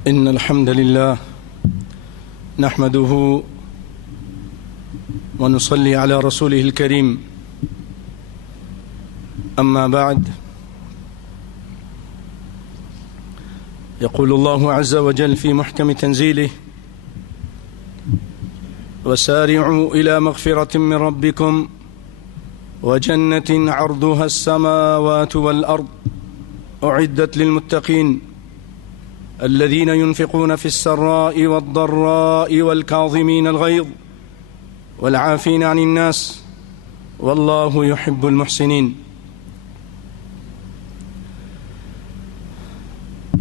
إن الحمد لله نحمده ونصلي على رسوله الكريم. أما بعد، يقول الله عز وجل في محكم تنزيله: وسارعوا إلى مغفرة من ربكم وجنة عرضها السماوات والأرض أعدت للمتقين الذين ينفقون في السراء والضراء والكاظمين الغيظ والعافين عن الناس والله يحب المحسنين.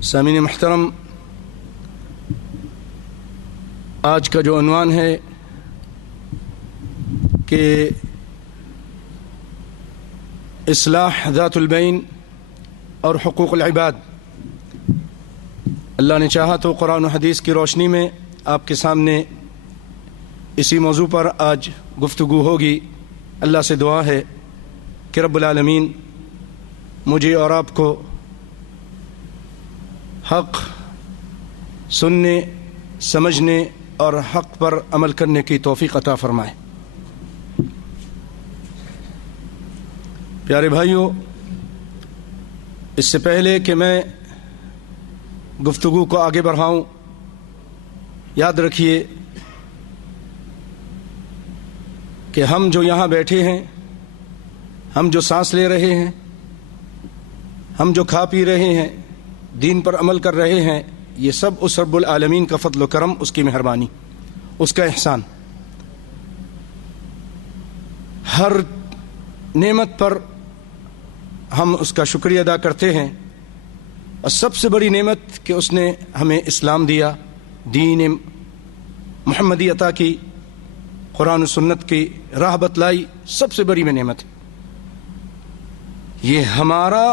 سامعین محترم، آج کا جو عنوان ہے کہ اصلاح ذات البین اور حقوق العباد، اللہ نے چاہا تو قرآن و حدیث کی روشنی میں آپ کے سامنے اسی موضوع پر آج گفتگو ہوگی۔ اللہ سے دعا ہے کہ رب العالمین مجھے اور آپ کو حق سننے، سمجھنے اور حق پر عمل کرنے کی توفیق عطا فرمائے۔ پیارے بھائیو، اس سے پہلے کہ میں گفتگو کو آگے بڑھاؤں، یاد رکھیے کہ ہم جو یہاں بیٹھے ہیں، ہم جو سانس لے رہے ہیں، ہم جو کھا پی رہے ہیں، دین پر عمل کر رہے ہیں، یہ سب اس رب العالمین کا فضل و کرم، اس کی مہربانی، اس کا احسان۔ ہر نعمت پر ہم اس کا شکریہ ادا کرتے ہیں، اور سب سے بڑی نعمت کہ اس نے ہمیں اسلام دیا، دین محمدی عطا کی، قرآن و سنت کی راہ بتلائی، سب سے بڑی میں نعمت ہے۔ یہ ہمارا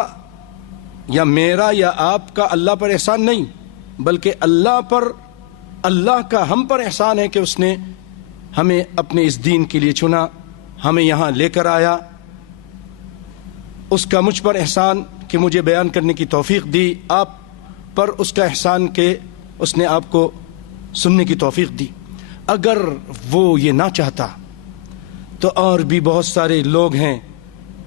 یا میرا یا آپ کا اللہ پر احسان نہیں، بلکہ اللہ کا ہم پر احسان ہے کہ اس نے ہمیں اپنے اس دین کے لیے چنا، ہمیں یہاں لے کر آیا۔ اس کا مجھ پر احسان کہ مجھے بیان کرنے کی توفیق دی، آپ پر اس کا احسان کہ اس نے آپ کو سننے کی توفیق دی۔ اگر وہ یہ نہ چاہتا تو اور بھی بہت سارے لوگ ہیں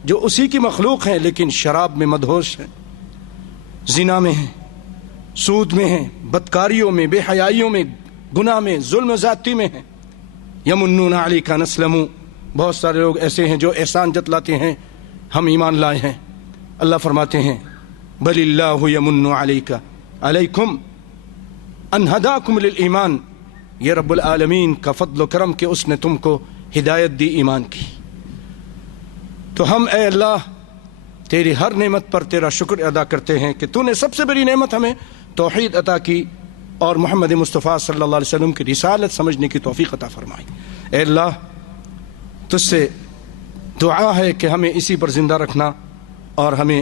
جو اسی کی مخلوق ہیں لیکن شراب میں مدہوش ہیں، زنا میں ہیں، سود میں ہیں، بدکاریوں میں، بے حیائیوں میں، گناہ میں، ظلم و زیادتی میں ہیں۔ یمنون علیک ان اسلموا، بہت سارے لوگ ایسے ہیں جو احسان جتلاتے ہیں ہم ایمان لائے ہیں۔ اللہ فرماتے ہیں بل اللہ یمن علیکم ان ہداکم للایمان، یہ رب العالمین کا فضل و کرم کہ اس نے تم کو ہدایت دی ایمان کی۔ تو ہم اے اللہ تیری ہر نعمت پر تیرا شکر ادا کرتے ہیں کہ تو نے سب سے بڑی نعمت ہمیں توحید عطا کی اور محمد مصطفیٰ صلی اللہ علیہ وسلم کی رسالت سمجھنے کی توفیق عطا فرمائی۔ اے اللہ تجھ سے دعا ہے کہ ہمیں اسی پر زندہ رکھنا اور ہمیں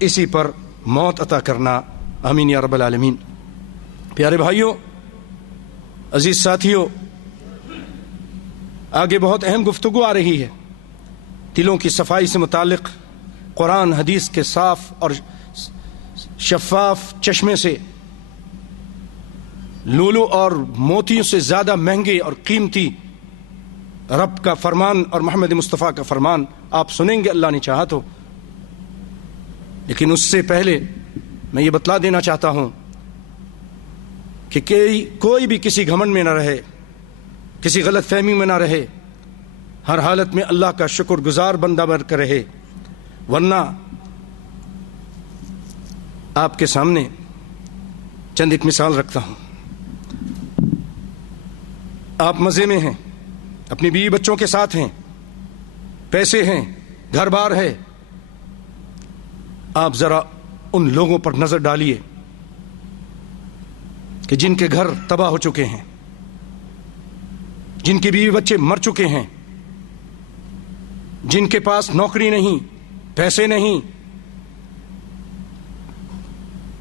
اسی پر موت عطا کرنا، آمین یا رب العالمین۔ پیارے بھائیوں، عزیز ساتھیوں، آگے بہت اہم گفتگو آ رہی ہے دلوں کی صفائی سے متعلق۔ قرآن حدیث کے صاف اور شفاف چشمے سے لولو اور موتیوں سے زیادہ مہنگے اور قیمتی رب کا فرمان اور محمد مصطفیٰ کا فرمان آپ سنیں گے اللہ نے چاہا تو۔ لیکن اس سے پہلے میں یہ بتلا دینا چاہتا ہوں کہ کوئی بھی کسی گھمنڈ میں نہ رہے، کسی غلط فہمی میں نہ رہے، ہر حالت میں اللہ کا شکر گزار بندہ بن کر رہے، ورنہ آپ کے سامنے چند ایک مثال رکھتا ہوں۔ آپ مزے میں ہیں، اپنی بیوی بچوں کے ساتھ ہیں، پیسے ہیں، گھر بار ہے، آپ ذرا ان لوگوں پر نظر ڈالیے کہ جن کے گھر تباہ ہو چکے ہیں، جن کے بیوی بچے مر چکے ہیں، جن کے پاس نوکری نہیں، پیسے نہیں،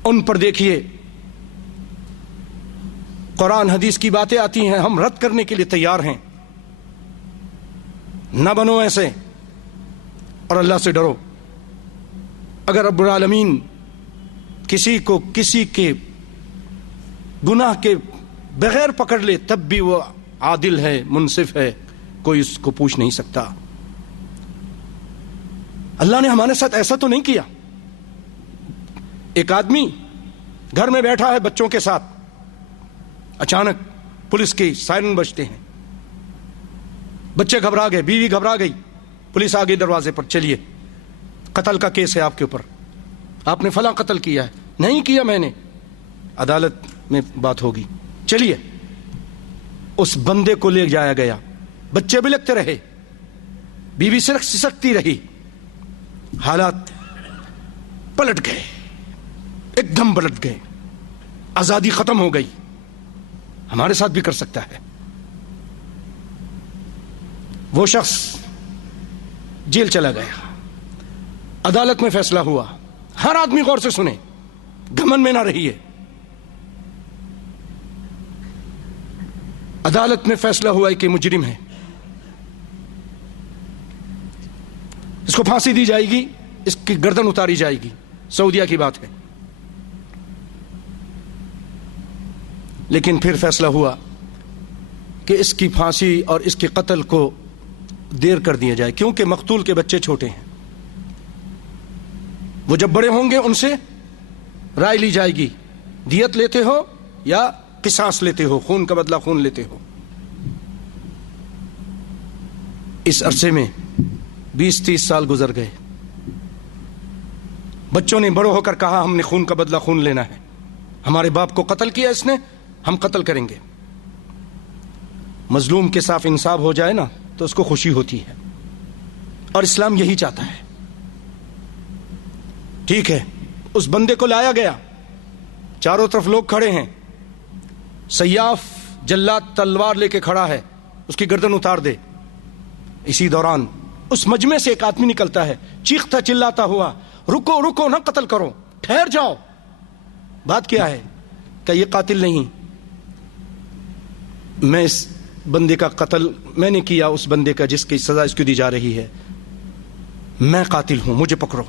ان پر دیکھیے قرآن حدیث کی باتیں آتی ہیں، ہم رد کرنے کے لیے تیار ہیں۔ نہ بنو ایسے اور اللہ سے ڈرو۔ اگر رب العالمین کسی کو کسی کے گناہ کے بغیر پکڑ لے تب بھی وہ عادل ہے، منصف ہے، کوئی اس کو پوچھ نہیں سکتا۔ اللہ نے ہمارے ساتھ ایسا تو نہیں کیا۔ ایک آدمی گھر میں بیٹھا ہے بچوں کے ساتھ، اچانک پولیس کے سائرن بجتے ہیں، بچے گھبرا گئے، بیوی گھبرا گئی، پولیس آ گئی دروازے پر، چلیے قتل کا کیس ہے آپ کے اوپر، آپ نے فلاں قتل کیا ہے۔ نہیں کیا میں نے، عدالت میں بات ہوگی، چلیے۔ اس بندے کو لے جایا گیا، بچے بھی لگتے رہے، بیوی صرف سسکتی رہی، حالات پلٹ گئے، ایک دم پلٹ گئے، آزادی ختم ہو گئی۔ ہمارے ساتھ بھی کر سکتا ہے۔ وہ شخص جیل چلا گیا، عدالت میں فیصلہ ہوا۔ ہر آدمی غور سے سنے، گھمنڈ میں نہ رہیے۔ عدالت میں فیصلہ ہوا کہ مجرم ہے، اس کو پھانسی دی جائے گی، اس کی گردن اتاری جائے گی، سعودیہ کی بات ہے۔ لیکن پھر فیصلہ ہوا کہ اس کی پھانسی اور اس کے قتل کو دیر کر دیا جائے، کیونکہ مقتول کے بچے چھوٹے ہیں، وہ جب بڑے ہوں گے ان سے رائے لی جائے گی، دیت لیتے ہو یا قصاص لیتے ہو، خون کا بدلہ خون لیتے ہو۔ اس عرصے میں 20-30 سال گزر گئے، بچوں نے بڑوں ہو کر کہا ہم نے خون کا بدلہ خون لینا ہے، ہمارے باپ کو قتل کیا اس نے، ہم قتل کریں گے۔ مظلوم کے ساتھ انصاف ہو جائے نا تو اس کو خوشی ہوتی ہے، اور اسلام یہی چاہتا ہے۔ ٹھیک ہے، اس بندے کو لایا گیا، چاروں طرف لوگ کھڑے ہیں، سیاف جلاد تلوار لے کے کھڑا ہے، اس کی گردن اتار دے۔ اسی دوران اس مجمع سے ایک آدمی نکلتا ہے، چیختا چلاتا ہوا، رکو رکو نہ قتل کرو، ٹھہر جاؤ۔ بات کیا ہے کہ یہ قاتل نہیں، میں اس بندے کا قتل میں نے کیا، اس بندے کا جس کی سزا اس کو دی جا رہی ہے، میں قاتل ہوں، مجھے پکڑو۔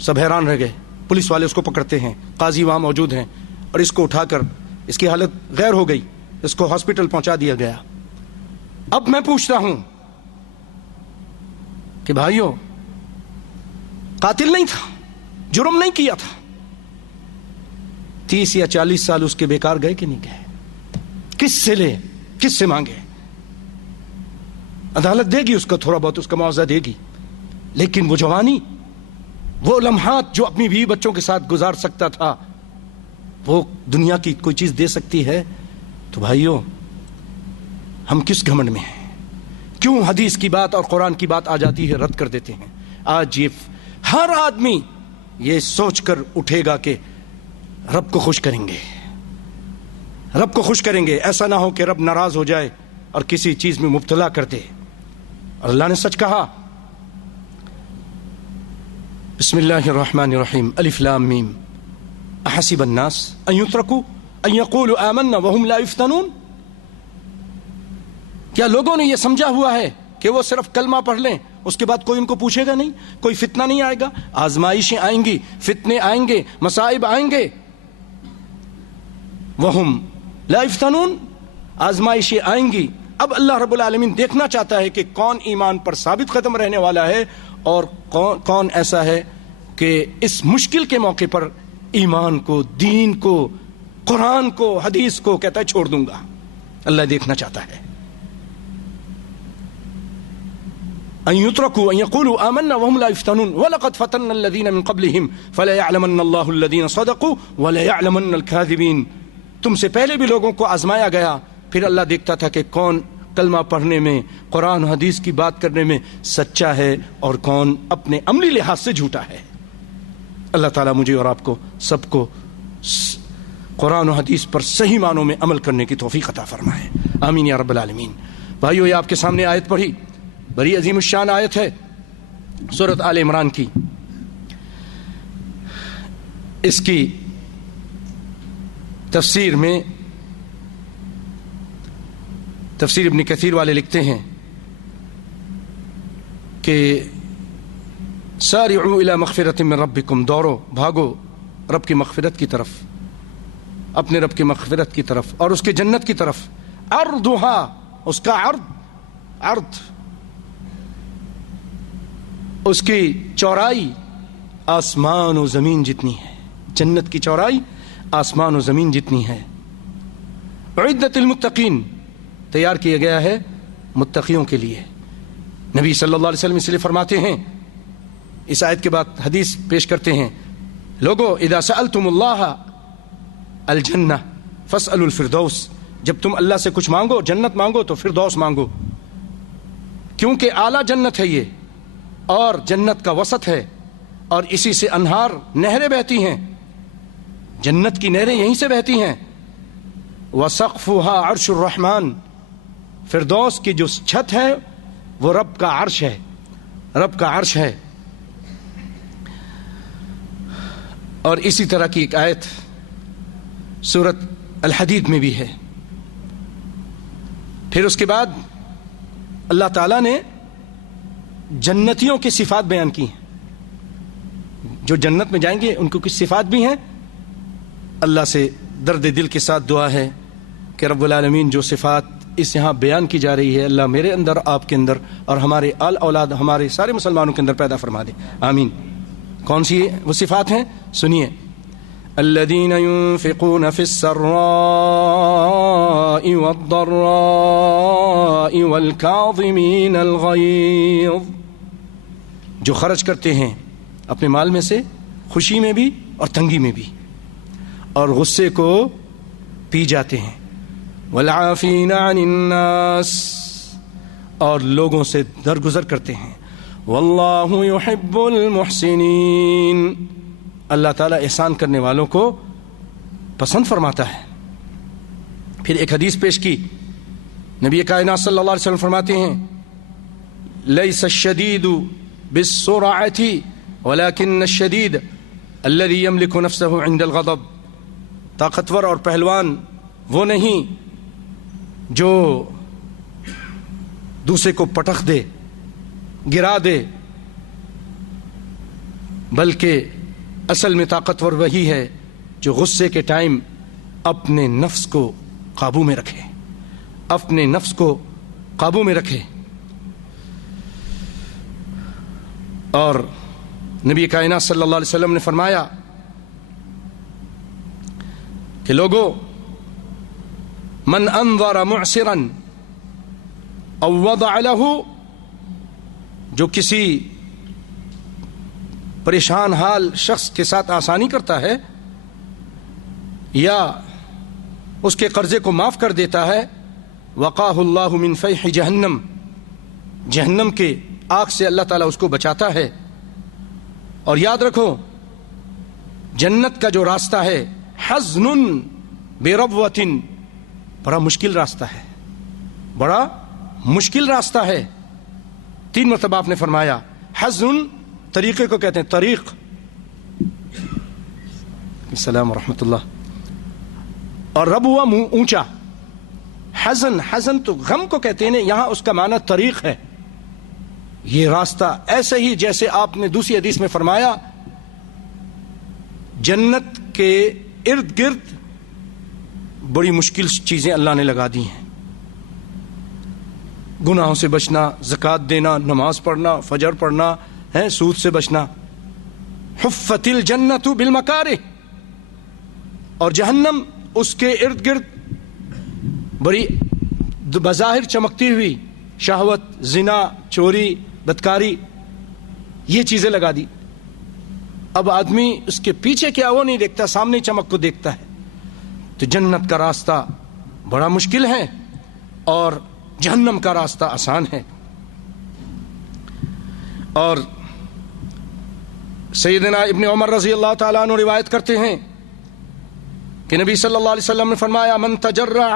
سب حیران رہ گئے، پولیس والے اس کو پکڑتے ہیں، قاضی وہاں موجود ہیں، اور اس کو اٹھا کر، اس کی حالت غیر ہو گئی، اس کو ہاسپٹل پہنچا دیا گیا۔ اب میں پوچھتا ہوں کہ بھائیو، قاتل نہیں تھا، جرم نہیں کیا تھا، 30 یا 40 سال اس کے بیکار گئے کہ نہیں گئے؟ کس سے لے، کس سے مانگے؟ عدالت دے گی اس کا تھوڑا بہت، اس کا معاوضہ دے گی، لیکن وہ جوانی، وہ لمحات جو اپنی بیوی بچوں کے ساتھ گزار سکتا تھا، وہ دنیا کی کوئی چیز دے سکتی ہے؟ تو بھائیو، ہم کس گھمنڈ میں ہیں؟ کیوں حدیث کی بات اور قرآن کی بات آ جاتی ہے رد کر دیتے ہیں؟ آج یہ ہر آدمی یہ سوچ کر اٹھے گا کہ رب کو خوش کریں گے، رب کو خوش کریں گے، ایسا نہ ہو کہ رب ناراض ہو جائے اور کسی چیز میں مبتلا کر دے۔ اور اللہ نے سچ کہا، بسم اللہ الرحمن الرحیم، الف لام میم، احسب الناس ان یترکوا ان یقولوا آمنا وهم لا یفتنون۔ کیا لوگوں نے یہ سمجھا ہوا ہے کہ وہ صرف کلمہ پڑھ لیں، اس کے بعد کوئی ان کو پوچھے گا نہیں، کوئی فتنہ نہیں آئے گا؟ آزمائشیں آئیں گی، فتنے آئیں گے، مصائب آئیں گے، وہم لا یفتنون، آزمائشیں آئیں گی۔ اب اللہ رب العالمین دیکھنا چاہتا ہے کہ کون ایمان پر ثابت قدم رہنے والا ہے، اور کون ایسا ہے کہ اس مشکل کے موقع پر ایمان کو، دین کو، قرآن کو، حدیث کو کہتا ہے چھوڑ دوں گا۔ اللہ دیکھنا چاہتا ہے۔ ان يتركوا ان يقولوا آمنا وهم لا يفتنون ولقد فتنا الذين من قبلهم فلا يعلمن الله الذين صدقوا ولا يعلمن الكاذبين۔ تم سے پہلے بھی لوگوں کو آزمایا گیا، پھر اللہ دیکھتا تھا کہ کون کلمہ پڑھنے میں، قرآن و حدیث کی بات کرنے میں سچا ہے اور کون اپنے عملی لحاظ سے جھوٹا ہے۔ اللہ تعالیٰ مجھے اور آپ کو سب کو قرآن و حدیث پر صحیح معنوں میں عمل کرنے کی توفیق عطا فرمائے، آمین یا رب العالمین۔ بھائیو، یہ آپ کے سامنے آیت پڑھی، بڑی عظیم الشان آیت ہے، سورۃ آل عمران کی۔ اس کی تفسیر میں تفسیر ابن کثیر والے لکھتے ہیں کہ سارعوا الی مغفرۃ من ربکم، دوڑو بھاگو رب کی مغفرت کی طرف، اپنے رب کی مغفرت کی طرف اور اس کے جنت کی طرف. عرضھا، اس کا عرض، اس کی چوڑائی آسمان و زمین جتنی ہے. جنت کی چوڑائی آسمان و زمین جتنی ہے. اعدت المتقین، تیار کیا گیا ہے متقیوں کے لیے. نبی صلی اللہ علیہ وسلم اس لیے فرماتے ہیں، اس آیت کے بعد حدیث پیش کرتے ہیں، لوگو اذا سألتم اللہ الجنہ فاسألوا الفردوس، جب تم اللہ سے کچھ مانگو، جنت مانگو تو فردوس مانگو، کیونکہ اعلیٰ جنت ہے یہ اور جنت کا وسط ہے اور اسی سے انہار نہریں بہتی ہیں. جنت کی نہریں یہیں سے بہتی ہیں. وسقفها عرش الرحمن، فردوس کی جو چھت ہے وہ رب کا عرش ہے، رب کا عرش ہے. اور اسی طرح کی ایک آیت سورۃ الحدید میں بھی ہے. پھر اس کے بعد اللہ تعالیٰ نے جنتیوں کی صفات بیان کی ہیں. جو جنت میں جائیں گے ان کو کچھ صفات بھی ہیں. اللہ سے درد دل کے ساتھ دعا ہے کہ رب العالمین جو صفات اس یہاں بیان کی جا رہی ہے اللہ میرے اندر، آپ کے اندر اور ہمارے آل اولاد، ہمارے سارے مسلمانوں کے اندر پیدا فرما دے. آمین. کون سی وہ صفات ہیں؟ سنیے. الذین ينفقون فی السراء والضراء والکاظمین الغیظ، جو خرچ کرتے ہیں اپنے مال میں سے، خوشی میں بھی اور تنگی میں بھی، اور غصے کو پی جاتے ہیں. والعافین عن الناس، اور لوگوں سے درگزر کرتے ہیں. واللہ یحب المحسنین، اللہ تعالیٰ احسان کرنے والوں کو پسند فرماتا ہے. پھر ایک حدیث پیش کی. نبی کائنات صلی اللہ علیہ وسلم فرماتے ہیں لیس الشدید بالسرعۃ ولکن الشدید الذی یملک نفسہ عند الغضب، طاقتور اور پہلوان وہ نہیں جو دوسرے کو پٹخ دے، گرا دے، بلکہ اصل میں طاقتور وہی ہے جو غصے کے ٹائم اپنے نفس کو قابو میں رکھے، اپنے نفس کو قابو میں رکھے. اور نبی کائنات صلی اللہ علیہ وسلم نے فرمایا کہ لوگوں، من انظر معسرا او وضع له، جو کسی پریشان حال شخص کے ساتھ آسانی کرتا ہے یا اس کے قرضے کو معاف کر دیتا ہے، وقاہ اللہ من فیح جہنم، جہنم کے آگ سے اللہ تعالیٰ اس کو بچاتا ہے. اور یاد رکھو جنت کا جو راستہ ہے حزن بربوۃ، بڑا مشکل راستہ ہے، بڑا مشکل راستہ ہے. 3 مرتبہ آپ نے فرمایا. حزن طریقے کو کہتے ہیں، طریق. السلام ورحمۃ اللہ. اور ربوہ اونچا. حزن تو غم کو کہتے ہیں، یہاں اس کا معنی طریق ہے. یہ راستہ ایسے ہی جیسے آپ نے دوسری حدیث میں فرمایا جنت کے ارد گرد بڑی مشکل چیزیں اللہ نے لگا دی ہیں. گناہوں سے بچنا، زکوٰۃ دینا، نماز پڑھنا، فجر پڑھنا ہے، سود سے بچنا. حفت الجنت بالمکارہ، اور جہنم اس کے ارد گرد بڑی بظاہر چمکتی ہوئی شہوت، زنا، چوری، بدکاری، یہ چیزیں لگا دی. اب آدمی اس کے پیچھے کیا وہ نہیں دیکھتا، سامنے چمک کو دیکھتا ہے. تو جنت کا راستہ بڑا مشکل ہے اور جہنم کا راستہ آسان ہے. اور سیدنا ابن عمر رضی اللہ تعالیٰ عنہ روایت کرتے ہیں کہ نبی صلی اللہ علیہ وسلم نے فرمایا من تجرع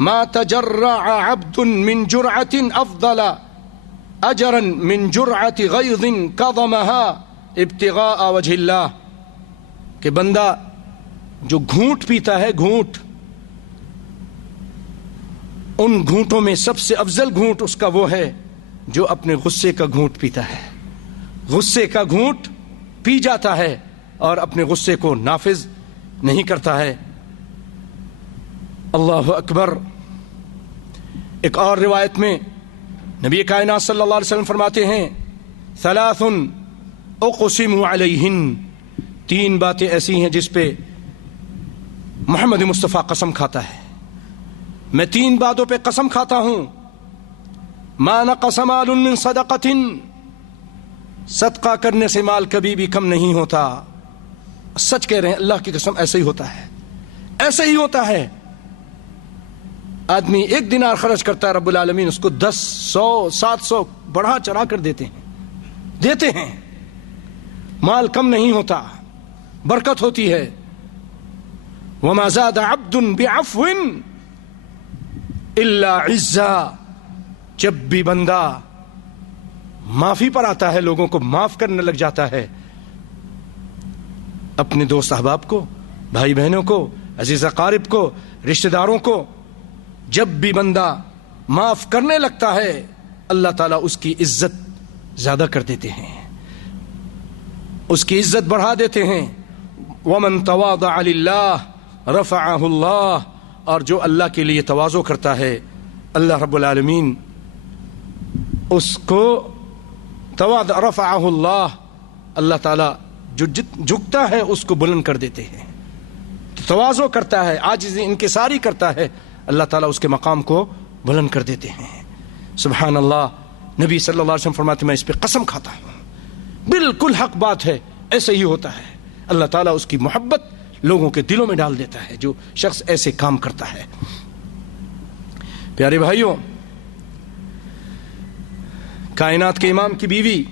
ما تجرع عبد من جرعة افضل اجرا من جرعة غیظ کظمها ابتغاء وجہ اللہ، کہ بندہ جو گھونٹ پیتا ہے، گھونٹ، ان گھونٹوں میں سب سے افضل گھونٹ اس کا وہ ہے جو اپنے غصے کا گھونٹ پیتا ہے. غصے کا گھونٹ پی جاتا ہے اور اپنے غصے کو نافذ نہیں کرتا ہے. اللہ اکبر. ایک اور روایت میں نبی کائنات صلی اللہ علیہ وسلم فرماتے ہیں ثلاث اقسم علیہن، 3 باتیں ایسی ہیں جس پہ محمد مصطفیٰ قسم کھاتا ہے. میں 3 باتوں پہ قسم کھاتا ہوں. ما نقص مال من صدقۃ، صدقہ کرنے سے مال کبھی بھی کم نہیں ہوتا. سچ کہہ رہے ہیں، اللہ کی قسم ایسے ہی ہوتا ہے، ایسے ہی ہوتا ہے. آدمی 1 دینار خرچ کرتا ہے، رب العالمین اس کو 10، 100، 700 بڑھا چڑھا کر دیتے ہیں. مال کم نہیں ہوتا، برکت ہوتی ہے. وما زاد عبد بعفو الا عزا، جب بھی بندہ معافی پر آتا ہے، لوگوں کو معاف کرنے لگ جاتا ہے، اپنے دوست احباب کو، بھائی بہنوں کو، عزیز اقارب کو، رشتہ داروں کو، جب بھی بندہ معاف کرنے لگتا ہے اللہ تعالیٰ اس کی عزت زیادہ کر دیتے ہیں، اس کی عزت بڑھا دیتے ہیں. ومن تواضع للہ رفعہ اللہ، اور جو اللہ کے لیے تواضع کرتا ہے اللہ رب العالمین اس کو رفعہ اللہ، اللہ تعالیٰ جو جھکتا ہے اس کو بلند کر دیتے ہیں. تواضع کرتا ہے، عاجزی انکساری کرتا ہے، اللہ تعالیٰ اس کے مقام کو بلند کر دیتے ہیں. سبحان اللہ. نبی صلی اللہ علیہ وسلم فرماتے میں اس پہ قسم کھاتا ہوں. بالکل حق بات ہے، ایسے ہی ہوتا ہے. اللہ تعالیٰ اس کی محبت لوگوں کے دلوں میں ڈال دیتا ہے جو شخص ایسے کام کرتا ہے. پیارے بھائیوں، کائنات کے امام کی بیوی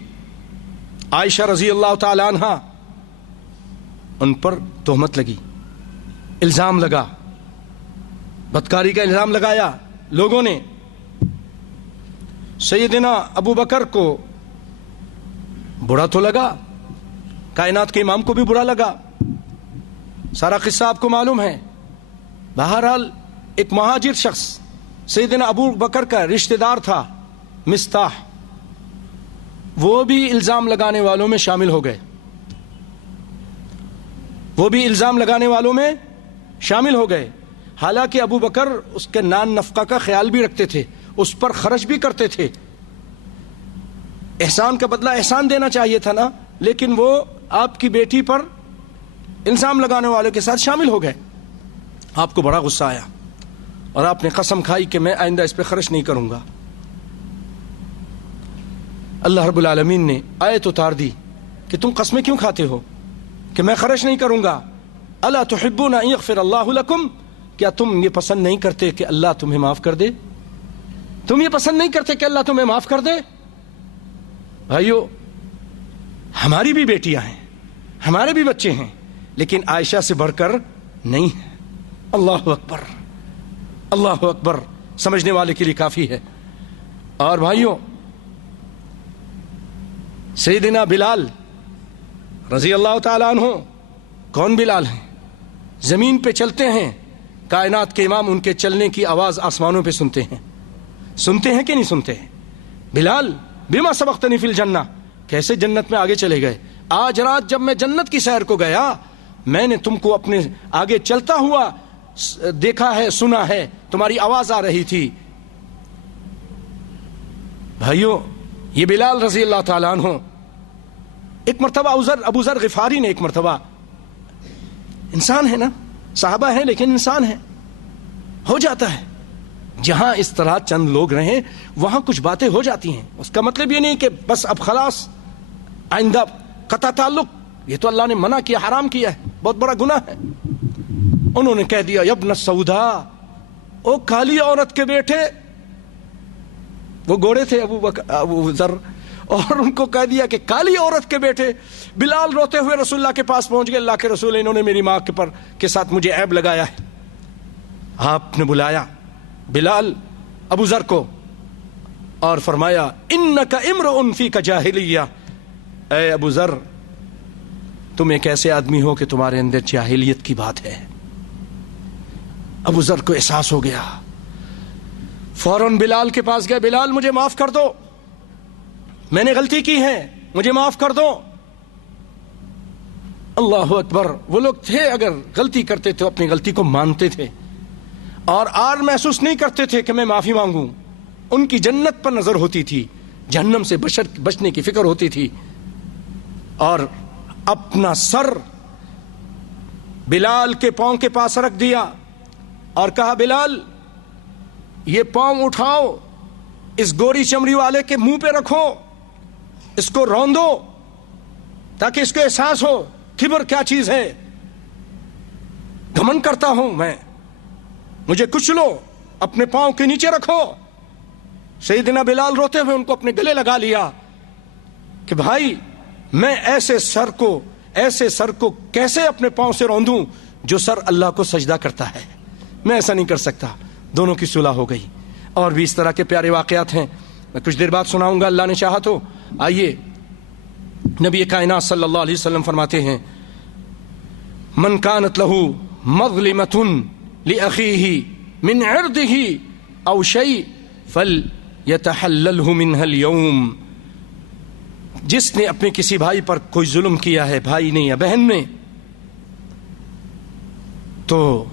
عائشہ رضی اللہ تعالی عنہا، ان پر تہمت لگی، الزام لگا، بدکاری کا الزام لگایا لوگوں نے. سیدنا ابو بکر کو برا تو لگا، کائنات کے امام کو بھی برا لگا. سارا قصہ آپ کو معلوم ہے. بہرحال ایک مہاجر شخص سیدنا ابو بکر کا رشتہ دار تھا، مستاح، وہ بھی الزام لگانے والوں میں شامل ہو گئے. وہ بھی الزام لگانے والوں میں شامل ہو گئے. حالانکہ ابو بکر اس کے نان نفقہ کا خیال بھی رکھتے تھے، اس پر خرچ بھی کرتے تھے. احسان کا بدلہ احسان دینا چاہیے تھا نا، لیکن وہ آپ کی بیٹی پر الزام لگانے والوں کے ساتھ شامل ہو گئے. آپ کو بڑا غصہ آیا اور آپ نے قسم کھائی کہ میں آئندہ اس پہ خرچ نہیں کروں گا. اللہ رب العالمین نے آیت اتار دی کہ تم قسمیں کیوں کھاتے ہو کہ میں خرچ نہیں کروں گا. الا تحبون ان یغفر اللہ لکم، کیا تم یہ پسند نہیں کرتے کہ اللہ تمہیں معاف کر دے؟ تم یہ پسند نہیں کرتے کہ اللہ تمہیں معاف کر دے؟ بھائیو، ہماری بھی بیٹیاں ہیں، ہمارے بھی بچے ہیں، لیکن عائشہ سے بڑھ کر نہیں ہے. اللہ اکبر، اللہ اکبر، سمجھنے والے کے لیے کافی ہے. اور بھائیوں، سیدنا بلال رضی اللہ تعالی عنہ، کون بلال ہیں؟ زمین پہ چلتے ہیں، کائنات کے امام ان کے چلنے کی آواز آسمانوں پہ سنتے ہیں. سنتے ہیں کہ نہیں سنتے ہیں؟ بلال، بما سبقتنی فی الجنہ، کیسے جنت میں آگے چلے گئے؟ آج رات جب میں جنت کی سیر کو گیا، میں نے تم کو اپنے آگے چلتا ہوا دیکھا ہے، سنا ہے، تمہاری آواز آ رہی تھی. بھائیو، یہ بلال رضی اللہ تعالیٰ عنہ، ایک مرتبہ ابو ذر غفاری نے، ایک مرتبہ، انسان ہے نا، صحابہ ہیں لیکن انسان ہے، ہو جاتا ہے. جہاں اس طرح چند لوگ رہیں وہاں کچھ باتیں ہو جاتی ہیں. اس کا مطلب یہ نہیں کہ بس اب خلاص آئندہ قطع تعلق، یہ تو اللہ نے منع کیا، حرام کیا ہے، بہت بڑا گناہ ہے. انہوں نے کہہ دیا یبن السودا، او کالی عورت کے بیٹے. وہ گھوڑے تھے ابو ذر، اور ان کو کہہ دیا کہ کالی عورت کے بیٹے. بلال روتے ہوئے رسول اللہ کے پاس پہنچ گئے، اللہ کے رسول، انہوں نے میری ماں کے ساتھ مجھے عیب لگایا ہے. آپ نے بلایا بلال ابو ذر کو اور فرمایا انک امرؤ فیک جاہلیہ، اے ابو ذر، تم ایک ایسے آدمی ہو کہ تمہارے اندر جاہلیت کی بات ہے. ابو ذر کو احساس ہو گیا، فوراً بلال کے پاس گئے، بلال مجھے معاف کر دو، میں نے غلطی کی ہے، مجھے معاف کر دو. اللہ اکبر. وہ لوگ تھے اگر غلطی کرتے تو اپنی غلطی کو مانتے تھے. اور آر محسوس نہیں کرتے تھے کہ میں معافی مانگوں. ان کی جنت پر نظر ہوتی تھی, جہنم سے بچنے کی فکر ہوتی تھی. اور اپنا سر بلال کے پاؤں کے پاس رکھ دیا اور کہا, بلال یہ پاؤں اٹھاؤ, اس گوری چمڑی والے کے منہ پہ رکھو, اس کو روندو تاکہ اس کو احساس ہو کبر کیا چیز ہے. گھمنڈ کرتا ہوں میں, مجھے کچلو, اپنے پاؤں کے نیچے رکھو. سیدنا بلال روتے ہوئے ان کو اپنے گلے لگا لیا کہ بھائی میں ایسے سر کو کیسے اپنے پاؤں سے روندوں جو سر اللہ کو سجدہ کرتا ہے, میں ایسا نہیں کر سکتا. دونوں کی صلح ہو گئی. اور بھی اس طرح کے پیارے واقعات ہیں, میں کچھ دیر بعد سناؤں گا اللہ نے چاہا تو. آئیے, نبی کائنات صلی اللہ علیہ وسلم فرماتے ہیں, من کانت لہ مظلمۃ لأخیہ من عرضہ او شیء فلیتحللہ منہ اليوم. جس نے اپنے کسی بھائی پر کوئی ظلم کیا ہے, بھائی نے یا بہن نے, تو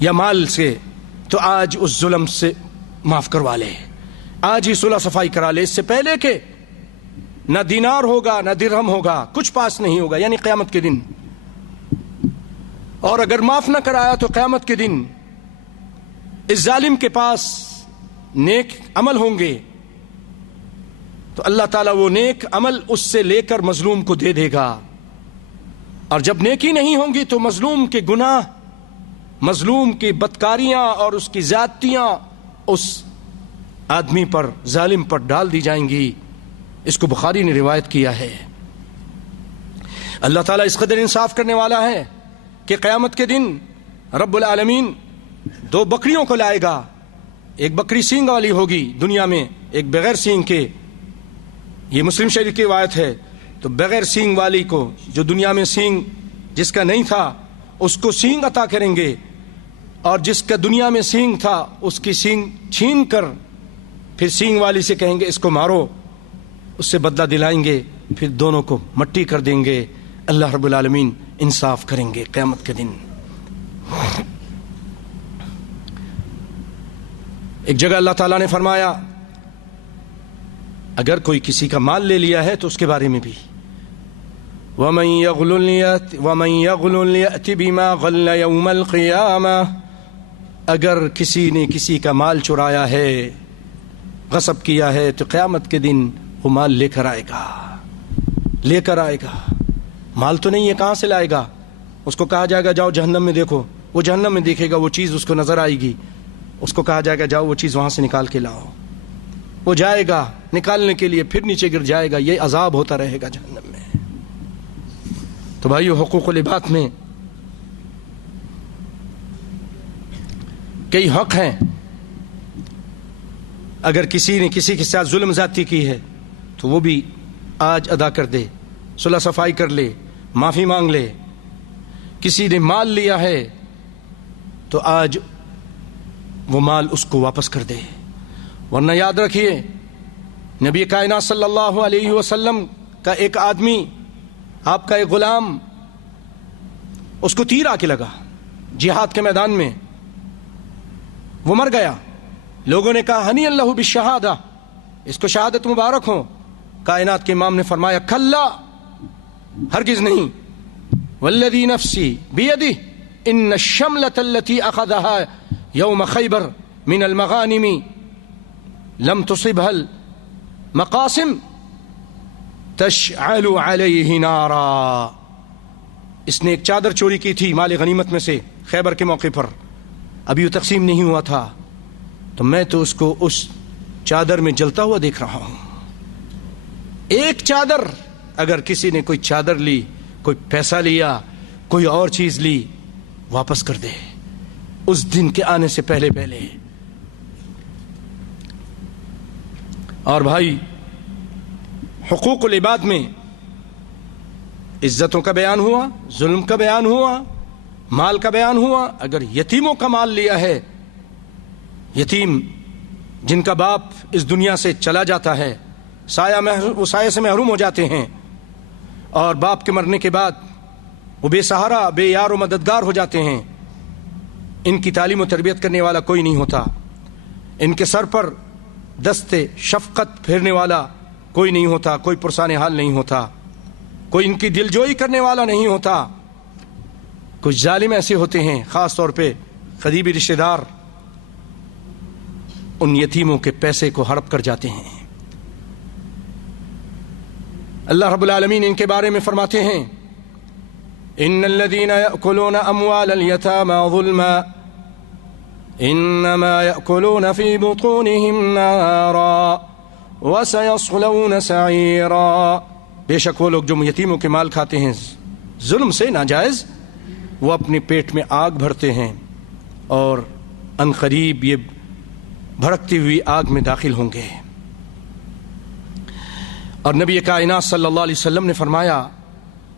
یا مال سے, تو آج اس ظلم سے معاف کروا لے, آج ہی صلح صفائی کرا لے, اس سے پہلے کہ نہ دینار ہوگا نہ درہم ہوگا, کچھ پاس نہیں ہوگا, یعنی قیامت کے دن. اور اگر معاف نہ کرایا تو قیامت کے دن اس ظالم کے پاس نیک عمل ہوں گے, تو اللہ تعالیٰ وہ نیک عمل اس سے لے کر مظلوم کو دے دے گا. اور جب نیکی نہیں ہوں گی تو مظلوم کے گناہ, مظلوم کی بدکاریاں اور اس کی زیادتیاں اس آدمی پر, ظالم پر ڈال دی جائیں گی. اس کو بخاری نے روایت کیا ہے. اللہ تعالیٰ اس قدر انصاف کرنے والا ہے کہ قیامت کے دن رب العالمین 2 بکریوں کو لائے گا. ایک بکری سینگ والی ہوگی دنیا میں, ایک بغیر سینگ کے. یہ مسلم شریف کی روایت ہے. تو بغیر سینگ والی کو, جو دنیا میں سینگ جس کا نہیں تھا اس کو سینگ عطا کریں گے, اور جس کا دنیا میں سینگ تھا اس کی سینگ چھین کر پھر سینگ والی سے کہیں گے اس کو مارو, اس سے بدلہ دلائیں گے, پھر دونوں کو مٹی کر دیں گے. اللہ رب العالمین انصاف کریں گے قیامت کے دن. ایک جگہ اللہ تعالیٰ نے فرمایا اگر کوئی کسی کا مال لے لیا ہے تو اس کے بارے میں بھی, وَمَن يَغْلُلْ يَأْتِ بِمَا غَلَّ يَوْمَ الْقِيَامَةِ. اگر کسی نے کسی کا مال چرایا ہے, غصب کیا ہے, تو قیامت کے دن وہ مال لے کر آئے گا. مال تو نہیں ہے, کہاں سے لائے گا؟ اس کو کہا جائے گا جاؤ جہنم میں دیکھو, وہ جہنم میں دیکھے گا, وہ چیز اس کو نظر آئے گی. اس کو کہا جائے گا جاؤ وہ چیز وہاں سے نکال کے لاؤ, وہ جائے گا نکالنے کے لیے, پھر نیچے گر جائے گا. یہ عذاب ہوتا رہے گا جہنم میں. تو بھائیو, حقوق العباد میں کئی حق ہیں. اگر کسی نے کسی کے ساتھ ظلم زیادتی کی ہے تو وہ بھی آج ادا کر دے, صلح صفائی کر لے, معافی مانگ لے. کسی نے مال لیا ہے تو آج وہ مال اس کو واپس کر دے. ورنہ یاد رکھیے, نبی کائنات صلی اللہ علیہ وسلم کا ایک آدمی, آپ کا ایک غلام, اس کو تیر آ کے لگا جہاد کے میدان میں, وہ مر گیا. لوگوں نے کہا ہنی اللہ بالشہادہ, اس کو شہادت مبارک ہو. کائنات کے امام نے فرمایا کلا, ہرگز نہیں. والذی نفسی بیدہ ان الشملۃ التي اخذها یوم خیبر من المغانم لم تصبها المقاسم تشعل علیہ نارا. اس نے ایک چادر چوری کی تھی مال غنیمت میں سے خیبر کے موقع پر, ابھی وہ تقسیم نہیں ہوا تھا, تو میں تو اس کو اس چادر میں جلتا ہوا دیکھ رہا ہوں. ایک چادر, اگر کسی نے کوئی چادر لی, کوئی پیسہ لیا, کوئی اور چیز لی, واپس کر دے اس دن کے آنے سے پہلے پہلے. اور بھائی, حقوق العباد میں عزتوں کا بیان ہوا, ظلم کا بیان ہوا, مال کا بیان ہوا. اگر یتیموں کا مال لیا ہے, یتیم جن کا باپ اس دنیا سے چلا جاتا ہے, وہ سایہ سے محروم ہو جاتے ہیں, اور باپ کے مرنے کے بعد وہ بے سہارا, بے یار و مددگار ہو جاتے ہیں, ان کی تعلیم و تربیت کرنے والا کوئی نہیں ہوتا، ان کے سر پر دستے شفقت پھیرنے والا کوئی نہیں ہوتا، کوئی پرسان حال نہیں ہوتا، کوئی ان کی دلجوئی کرنے والا نہیں ہوتا۔ کچھ ظالم ایسے ہوتے ہیں، خاص طور پہ قریبی رشتہ دار، ان یتیموں کے پیسے کو ہڑپ کر جاتے ہیں۔ اللہ رب العالمین ان کے بارے میں فرماتے ہیں ان الذين يأكلون اموال اليتامى ظلما انما يأكلون في بطونهم نارا وسيصلون سعيرا، بے شک وہ لوگ جو یتیموں کے مال کھاتے ہیں ظلم سے، ناجائز، وہ اپنے پیٹ میں آگ بھرتے ہیں اور ان قریب یہ بھڑکتی ہوئی آگ میں داخل ہوں گے۔ اور نبی کائنات صلی اللہ علیہ وسلم نے فرمایا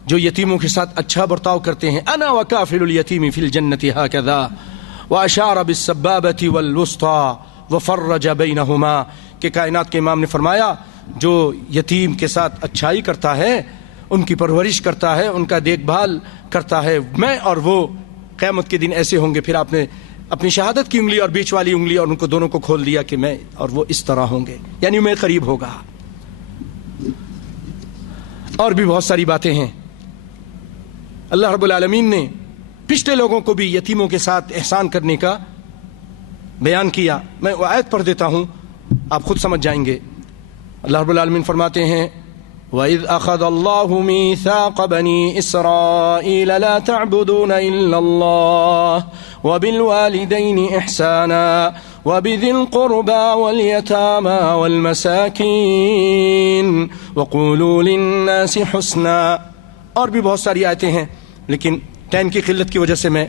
جو یتیموں کے ساتھ اچھا برتاؤ کرتے ہیں، انا وکافل الیتیم فی الجنۃ ہکذا واشار بالسبابۃ والوسطى وفرج بینہما، کہ کائنات کے امام نے فرمایا جو یتیم کے ساتھ اچھائی کرتا ہے، ان کی پرورش کرتا ہے، ان کا دیکھ بھال کرتا ہے، میں اور وہ قیامت کے دن ایسے ہوں گے۔ پھر آپ نے اپنی شہادت کی انگلی اور بیچ والی انگلی اور ان کو دونوں کو کھول دیا کہ میں اور وہ اس طرح ہوں گے، یعنی میں قریب ہوگا۔ اور بھی بہت ساری باتیں ہیں اللہ رب العالمین نے پچھلے لوگوں کو بھی یتیموں کے ساتھ احسان کرنے کا بیان کیا۔ میں وہ آیت پڑھ دیتا ہوں، آپ خود سمجھ جائیں گے۔ اللہ رب العالمین فرماتے ہیں وَإِذْ أَخَذَ اللَّهُ مِيثَاقَ بَنِي إِسْرَائِيلَ لَا تَعْبُدُونَ إِلَّا اللَّهَ وَبِالْوَالِدَيْنِ إِحْسَانًا وَبِذِي الْقُرْبَى وَالْيَتَامَى وَالْمَسَاكِينِ وَقُولُوا لِلنَّاسِ حُسْنًا، اور بھی بہت ساری آیتیں ہیں، لیکن ٹائم کی قلت کی وجہ سے میں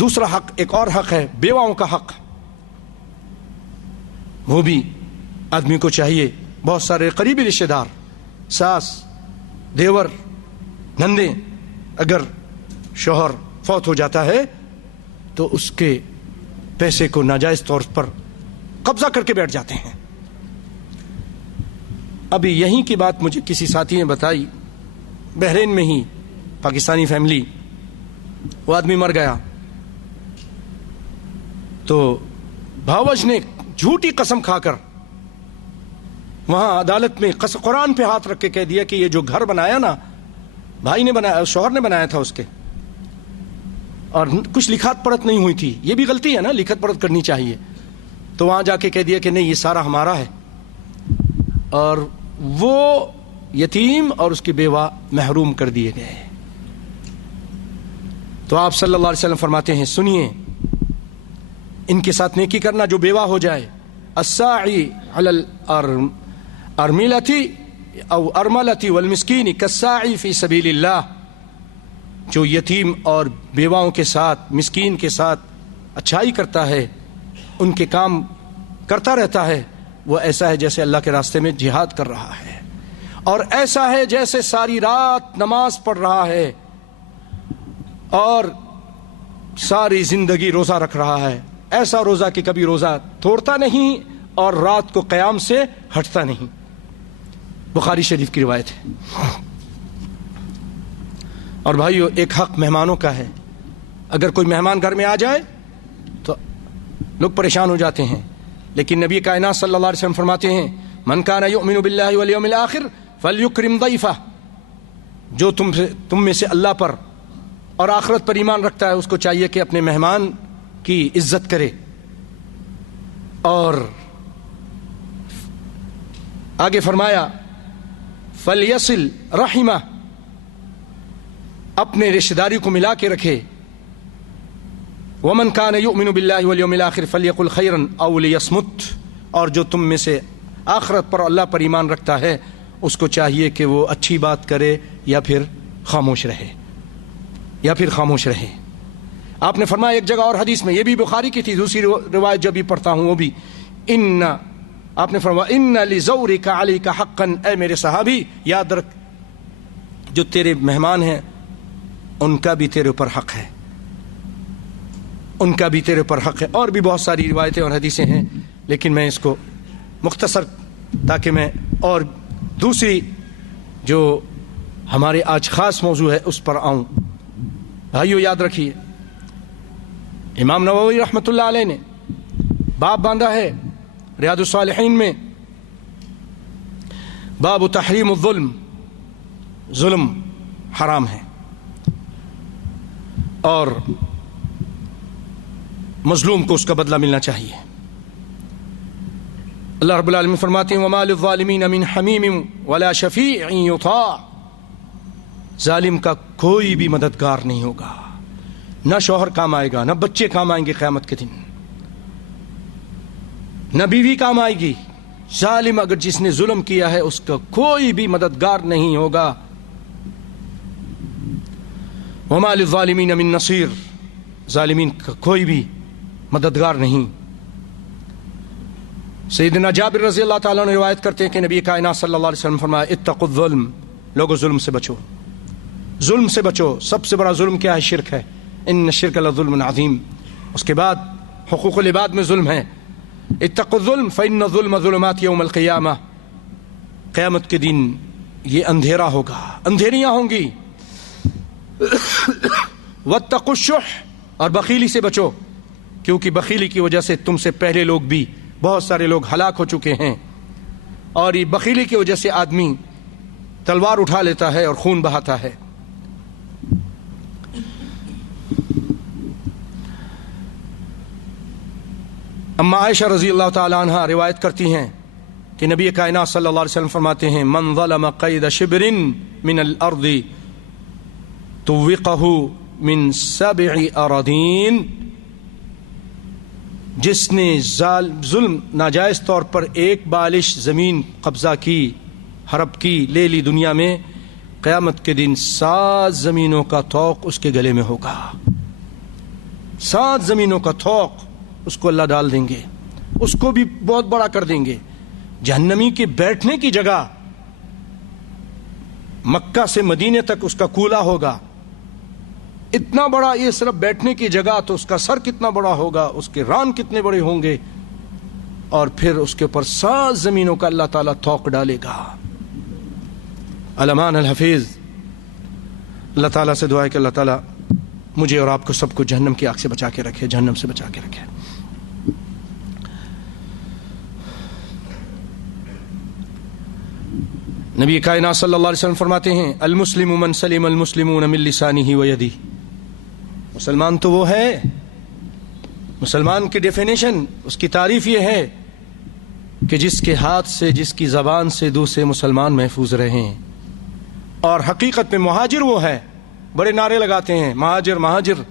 دوسرا حق، ایک اور حق ہے بیواؤں کا حق، وہ بھی آدمی کو چاہیے۔ بہت سارے قریبی رشتہ دار، ساس، دیور، نندے، اگر شوہر فوت ہو جاتا ہے تو اس کے پیسے کو ناجائز طور پر قبضہ کر کے بیٹھ جاتے ہیں۔ ابھی یہیں کی بات مجھے کسی ساتھی نے بتائی، بحرین میں ہی پاکستانی فیملی، وہ آدمی مر گیا تو بھاوج نے جھوٹی قسم کھا کر وہاں عدالت میں قرآن پہ ہاتھ رکھ کے کہہ دیا کہ یہ جو گھر بنایا نا بھائی نے بنایا، شوہر نے بنایا تھا اس کے، اور کچھ لکھت پڑھت نہیں ہوئی تھی، یہ بھی غلطی ہے نا، لکھت پڑھت کرنی چاہیے۔ تو وہاں جا کے کہہ دیا کہ نہیں یہ سارا ہمارا ہے، اور وہ یتیم اور اس کی بیوہ محروم کر دیے گئے۔ تو آپ صلی اللہ علیہ وسلم فرماتے ہیں سنیے، ان کے ساتھ نیکی کرنا جو بیوہ ہو جائے، الساعی علی الارملۃ او ارملۃ والمسکین کالساعی فی سبیل اللہ، جو یتیم اور بیواؤں کے ساتھ، مسکین کے ساتھ اچھائی کرتا ہے، ان کے کام کرتا رہتا ہے، وہ ایسا ہے جیسے اللہ کے راستے میں جہاد کر رہا ہے، اور ایسا ہے جیسے ساری رات نماز پڑھ رہا ہے اور ساری زندگی روزہ رکھ رہا ہے، ایسا روزہ کہ کبھی روزہ توڑتا نہیں اور رات کو قیام سے ہٹتا نہیں۔ بخاری شریف کی روایت ہے۔ اور بھائیو، ایک حق مہمانوں کا ہے، اگر کوئی مہمان گھر میں آ جائے تو لوگ پریشان ہو جاتے ہیں، لیکن نبی کائنات صلی اللہ علیہ وسلم فرماتے ہیں من کان یؤمن باللہ والیوم الآخر فلیکرم ضیفہ، جو تم میں سے اللہ پر اور آخرت پر ایمان رکھتا ہے اس کو چاہیے کہ اپنے مہمان کی عزت کرے۔ اور آگے فرمایا فلیصل رحمہ، اپنے رشتہ داری کو ملا کے رکھے۔ ومن کان یؤمن باللہ والیوم الآخر فلیقل خیرا او لیصمت، اور جو تم میں سے آخرت پر اللہ پر ایمان رکھتا ہے اس کو چاہیے کہ وہ اچھی بات کرے یا پھر خاموش رہے، یا پھر خاموش رہے۔ آپ نے فرمایا ایک جگہ اور حدیث میں، یہ بھی بخاری کی تھی، دوسری روایت جو بھی پڑھتا ہوں وہ بھی، آپ نے فرمایا ان لزورک علیک حقا، اے میرے صحابی یاد رکھ جو تیرے مہمان ہیں ان کا بھی تیرے اوپر حق ہے، ان کا بھی تیرے اوپر حق ہے۔ اور بھی بہت ساری روایتیں اور حدیثیں ہیں، لیکن میں اس کو مختصر تاکہ میں اور دوسری جو ہمارے آج خاص موضوع ہے اس پر آؤں۔ بھائیو یاد رکھیے، امام نووی رحمۃ اللہ علیہ نے باب باندھا ہے ریاض الصالحین میں، باب تحریم الظلم، ظلم حرام ہے اور مظلوم کو اس کا بدلہ ملنا چاہیے۔ اللہ رب العالمین فرماتے ہیں وَمَا لِلظَّالِمِينَ مِنْ حَمِيمٍ وَلَا شَفِيعٍ يُطَاعُ، ظالم کا کوئی بھی مددگار نہیں ہوگا، نہ شوہر کام آئے گا، نہ بچے کام آئیں گے قیامت کے دن، نہ بیوی کام آئے گی۔ ظالم اگر جس نے ظلم کیا ہے اس کا کوئی بھی مددگار نہیں ہوگا۔ وَمَا لِلظَّالِمِينَ مِن نَصِيرٍ، ظالمین کا کوئی بھی مددگار نہیں۔ سیدنا جابر رضی اللہ تعالیٰ نے روایت کرتے ہیں کہ نبی کائنات صلی اللہ علیہ وسلم فرمایا اتقوا الظلم، لوگوں ظلم سے بچو، ظلم سے بچو۔ سب سے بڑا ظلم کیا ہے؟ شرک ہے، ان الشرک لظلم عظیم۔ اس کے بعد حقوق العباد میں ظلم ہے، اتقوا الظلم فإن الظلم ظلمات یوم القیامہ، قیامت کے دن یہ اندھیرا ہوگا، اندھیریاں ہوں گی۔ واتقوا الشح، اور بخیلی سے بچو، کیونکہ بخیلی کی وجہ سے تم سے پہلے لوگ بھی بہت سارے لوگ ہلاک ہو چکے ہیں، اور یہ بخیلی کی وجہ سے آدمی تلوار اٹھا لیتا ہے اور خون بہاتا ہے۔ اما عائشہ رضی اللہ تعالی عنہا روایت کرتی ہیں کہ نبی کائنات صلی اللہ علیہ وسلم فرماتے ہیں من ظلم قید شبر من الارض توقہ من 7 اراضین، جس نے ظلم ناجائز طور پر ایک بالش زمین قبضہ کی، ہڑپ کی، لے لی دنیا میں، قیامت کے دن 7 زمینوں کا طوق اس کے گلے میں ہوگا۔ 7 زمینوں کا طوق اس کو اللہ ڈال دیں گے، اس کو بھی بہت بڑا کر دیں گے۔ جہنمی کے بیٹھنے کی جگہ مکہ سے مدینے تک اس کا کولا ہوگا، اتنا بڑا یہ صرف بیٹھنے کی جگہ، تو اس کا سر کتنا بڑا ہوگا، اس کے ران کتنے بڑے ہوں گے، اور پھر اس کے اوپر 7 زمینوں کا اللہ تعالیٰ طوق ڈالے گا۔ علمان الحفیظ، اللہ تعالیٰ سے دعا ہے کہ اللہ تعالیٰ مجھے اور آپ کو سب کو جہنم کی آگ سے بچا کے رکھے، جہنم سے بچا کے رکھے۔ نبی کائنات صلی اللہ علیہ وسلم فرماتے ہیں المسلم من سلم المسلمون من لسانہ ویدہ، مسلمان تو وہ ہے، مسلمان کی ڈیفینیشن، اس کی تعریف یہ ہے کہ جس کے ہاتھ سے، جس کی زبان سے دوسرے مسلمان محفوظ رہیں۔ اور حقیقت میں مہاجر وہ ہے، بڑے نعرے لگاتے ہیں مہاجر مہاجر،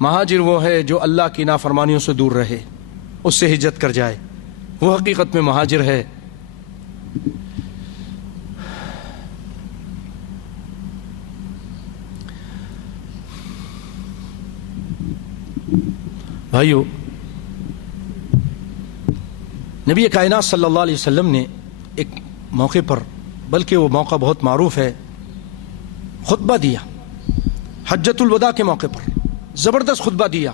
مہاجر وہ ہے جو اللہ کی نافرمانیوں سے دور رہے، اس سے ہجرت کر جائے، وہ حقیقت میں مہاجر ہے۔ بھائیو، نبی کائنات صلی اللہ علیہ وسلم نے ایک موقع پر، بلکہ وہ موقع بہت معروف ہے، خطبہ دیا حجۃ الوداع کے موقع پر، زبردست خطبہ دیا۔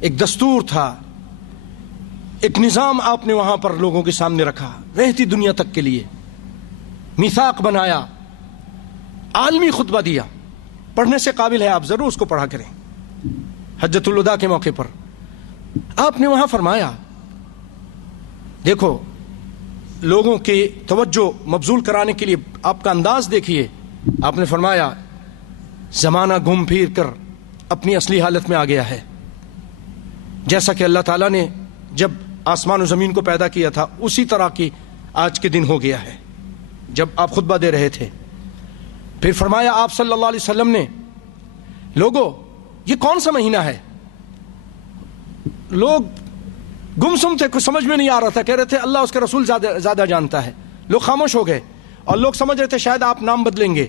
ایک دستور تھا، ایک نظام آپ نے وہاں پر لوگوں کے سامنے رکھا، رہتی دنیا تک کے لیے میثاق بنایا، عالمی خطبہ دیا، پڑھنے سے قابل ہے، آپ ضرور اس کو پڑھا کریں۔ حجۃ الوداع کے موقع پر آپ نے وہاں فرمایا، دیکھو لوگوں کی توجہ مبذول کرانے کے لیے آپ کا انداز دیکھیے، آپ نے فرمایا زمانہ گھوم پھر کر اپنی اصلی حالت میں آ گیا ہے، جیسا کہ اللہ تعالیٰ نے جب آسمان و زمین کو پیدا کیا تھا اسی طرح کی آج کے دن ہو گیا ہے جب آپ خطبہ دے رہے تھے۔ پھر فرمایا آپ صلی اللہ علیہ وسلم نے، لوگوں یہ کون سا مہینہ ہے؟ لوگ گمسم تھے، کچھ سمجھ میں نہیں آ رہا تھا، کہہ رہے تھے اللہ اس کے رسول زیادہ جانتا ہے، لوگ خاموش ہو گئے اور لوگ سمجھ رہے تھے شاید آپ نام بدلیں گے۔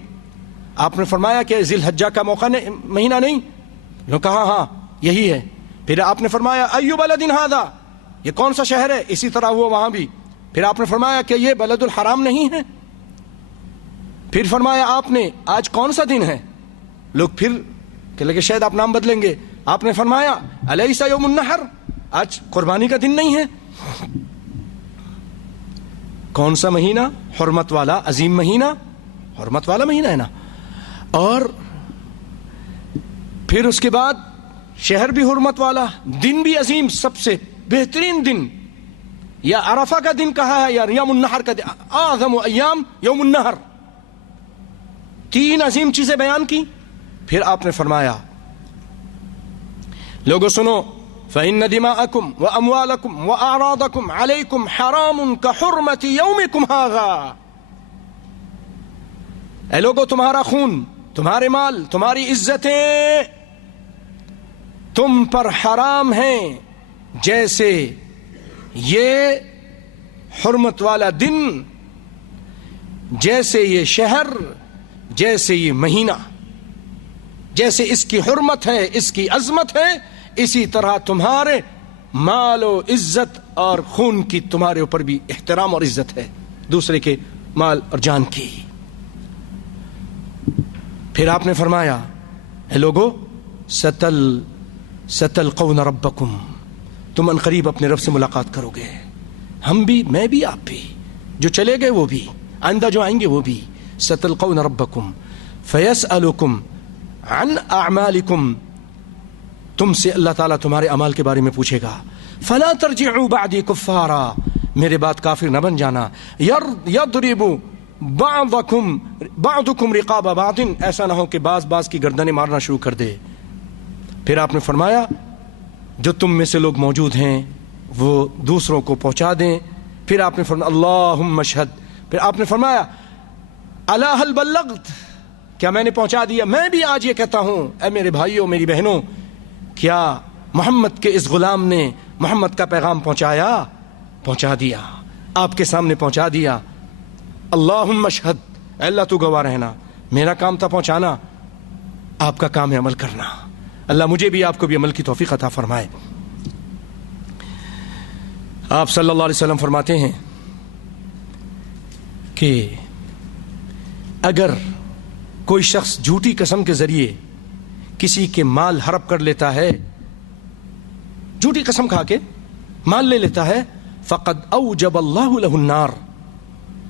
آپ نے فرمایا کہ ذی الحجہ کا مہینہ نہیں؟ لوگ کہا ہاں یہی ہے۔ پھر آپ نے فرمایا ایو بلد ھذا، یہ کون سا شہر ہے؟ اسی طرح ہوا وہاں بھی۔ پھر آپ نے فرمایا کہ یہ بلد الحرام نہیں ہے؟ پھر فرمایا آپ نے آج کون سا دن ہے؟ لوگ پھر کہ لگے شاید آپ نام بدلیں گے۔ آپ نے فرمایا الیس یوم النحر، آج قربانی کا دن نہیں ہے؟ کون سا مہینہ؟ حرمت والا عظیم مہینہ، حرمت والا مہینہ ہے نا۔ اور پھر اس کے بعد شہر بھی حرمت والا, دن بھی عظیم, سب سے بہترین دن, یا عرفہ کا دن کہا ہے یا یوم النحر کا دن, اعظم ایام یوم النحر, 3 عظیم چیزیں بیان کی. پھر آپ نے فرمایا لوگوں سنو, فإن دماءکم واموالکم واعراضکم علیکم حرام کحرمت یومکم ھذا. اے لوگوں, تمہارا خون, تمہارے مال, تمہاری عزتیں تم پر حرام ہیں جیسے یہ حرمت والا دن, جیسے یہ شہر, جیسے یہ مہینہ, جیسے اس کی حرمت ہے, اس کی عظمت ہے, اسی طرح تمہارے مال و عزت اور خون کی تمہارے اوپر بھی احترام اور عزت ہے, دوسرے کے مال اور جان کی. پھر آپ نے فرمایا اے لوگو, ستلقون ربکم, تم عنقریب اپنے رب سے ملاقات کرو گے, ہم بھی, میں بھی, آپ بھی, جو چلے گئے وہ بھی, آئندہ جو آئیں گے وہ بھی. ستلقون ربکم فیسألکم عن اعمالکم, تم سے اللہ تعالیٰ تمہارے اعمال کے بارے میں پوچھے گا. فلا ترجعوا بعدی کفارا, میرے بعد کافر نہ بن جانا. یضرب بعضکم رقاب بعض, ایسا نہ ہو کہ بعض کی گردنیں مارنا شروع کر دے. پھر آپ نے فرمایا جو تم میں سے لوگ موجود ہیں وہ دوسروں کو پہنچا دیں. پھر آپ نے فرمایا اللہم اشہد. پھر آپ نے فرمایا الا هل بلغت, کیا میں نے پہنچا دیا؟ میں بھی آج یہ کہتا ہوں اے میرے بھائیوں, میری بہنوں, کیا محمد کے اس غلام نے محمد کا پیغام پہنچایا؟ پہنچا دیا, آپ کے سامنے پہنچا دیا. اللہم اشہد, اے اللہ تو گواہ رہنا, میرا کام تھا پہنچانا, آپ کا کام ہے عمل کرنا. اللہ مجھے بھی آپ کو بھی عمل کی توفیق عطا فرمائے. آپ صلی اللہ علیہ وسلم فرماتے ہیں کہ اگر کوئی شخص جھوٹی قسم کے ذریعے کسی کے مال ہڑپ کر لیتا ہے, جھوٹی قسم کھا کے مال لے لیتا ہے, فقد اوجب اللہ له النار,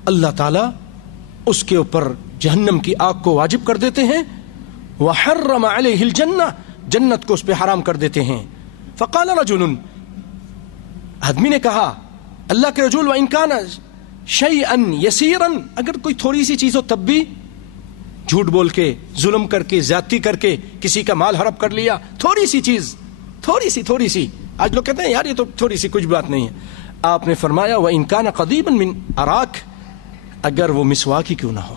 اللہ تعالی اس کے اوپر جہنم کی آگ کو واجب کر دیتے ہیں. وحرم علیہ الجنہ, جنت کو اس پہ حرام کر دیتے ہیں. فقال رجل, آدمی نے کہا اللہ کے رسول, وَإِن كَانَ شَيْئًا يَسِيرًا, اگر کوئی تھوڑی سی چیز ہو تب بھی, جھوٹ بول کے, ظلم کر کے, زیادتی کر کے کسی کا مال ہڑپ کر لیا, تھوڑی سی چیز, تھوڑی سی. آج لوگ کہتے ہیں یار یہ تو تھوڑی سی کچھ بات نہیں ہے. آپ نے فرمایا وَإِن كَانَ قَضِيبًا مِنْ أَرَاكَ, اگر وہ مسواک ہی کیوں نہ ہو,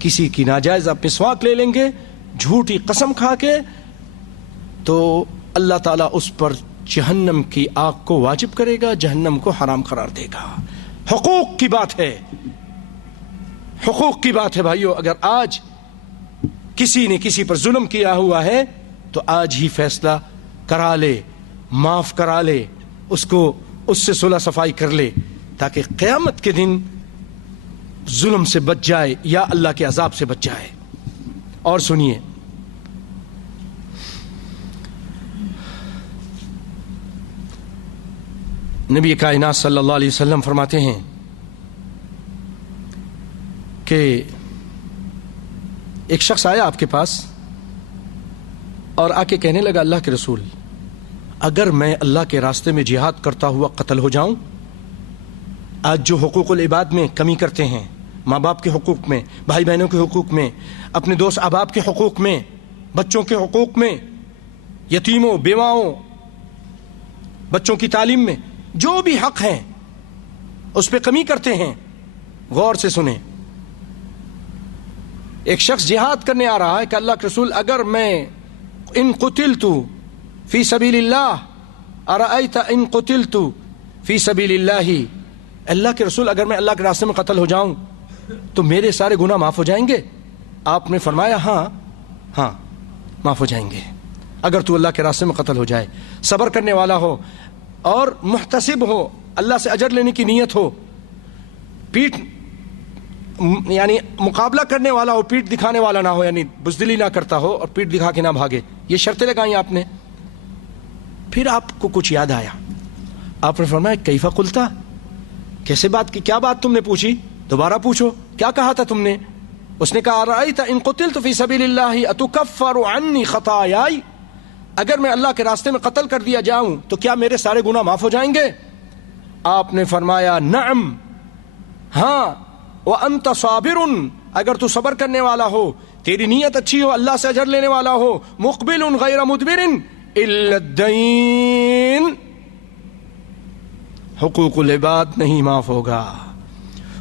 کسی کی ناجائز آپ مسواک لے لیں گے جھوٹی قسم کھا کے, تو اللہ تعالیٰ اس پر جہنم کی آگ کو واجب کرے گا, جہنم کو حرام قرار دے گا. حقوق کی بات ہے, حقوق کی بات ہے بھائیو. اگر آج کسی نے کسی پر ظلم کیا ہوا ہے تو آج ہی فیصلہ کرا لے, معاف کرا لے, اس کو اس سے صلح صفائی کر لے, تاکہ قیامت کے دن ظلم سے بچ جائے یا اللہ کے عذاب سے بچ جائے. اور سنیے, نبی کائنات صلی اللہ علیہ وسلم فرماتے ہیں کہ ایک شخص آیا آپ کے پاس اور آ کے کہنے لگا اللہ کے رسول, اگر میں اللہ کے راستے میں جہاد کرتا ہوا قتل ہو جاؤں, آج جو حقوق العباد میں کمی کرتے ہیں, ماں باپ کے حقوق میں, بھائی بہنوں کے حقوق میں, اپنے دوست احباب کے حقوق میں, بچوں کے حقوق میں, یتیموں, بیواؤں, بچوں کی تعلیم میں, جو بھی حق ہیں اس پہ کمی کرتے ہیں. غور سے سنیں, ایک شخص جہاد کرنے آ رہا ہے کہ اللہ کے رسول, اگر میں ان قتلت فی سبیل اللہ, ارأیت ان قتلت فی سبیل اللہ, اللہ کے رسول اگر میں اللہ کے راستے میں قتل ہو جاؤں تو میرے سارے گناہ معاف ہو جائیں گے؟ آپ نے فرمایا ہاں معاف ہو جائیں گے, اگر تو اللہ کے راستے میں قتل ہو جائے, صبر کرنے والا ہو اور محتسب ہو, اللہ سے اجر لینے کی نیت ہو, پیٹھ یعنی مقابلہ کرنے والا ہو, پیٹھ دکھانے والا نہ ہو, یعنی بزدلی نہ کرتا ہو اور پیٹھ دکھا کے نہ بھاگے. یہ شرطیں لگائیں آپ نے. پھر آپ کو کچھ یاد آیا, آپ نے فرمایا کیفا قلتا, کیسے بات کی, کیا بات تم نے پوچھی, دوبارہ پوچھو, کیا کہا تھا تم نے؟ اس نے کہا ارأیت ان قتلت فی سبیل اللہ اتکفر عنی خطایائی, اگر میں اللہ کے راستے میں قتل کر دیا جاؤں تو کیا میرے سارے گناہ معاف ہو جائیں گے؟ آپ نے فرمایا نعم، ہاں، وانت صابر، اگر تو صبر کرنے والا ہو، تیری نیت اچھی ہو، اللہ سے اجر لینے والا ہو، مقبل غیر مدبر الا الدین، حقوق العباد نہیں معاف ہوگا۔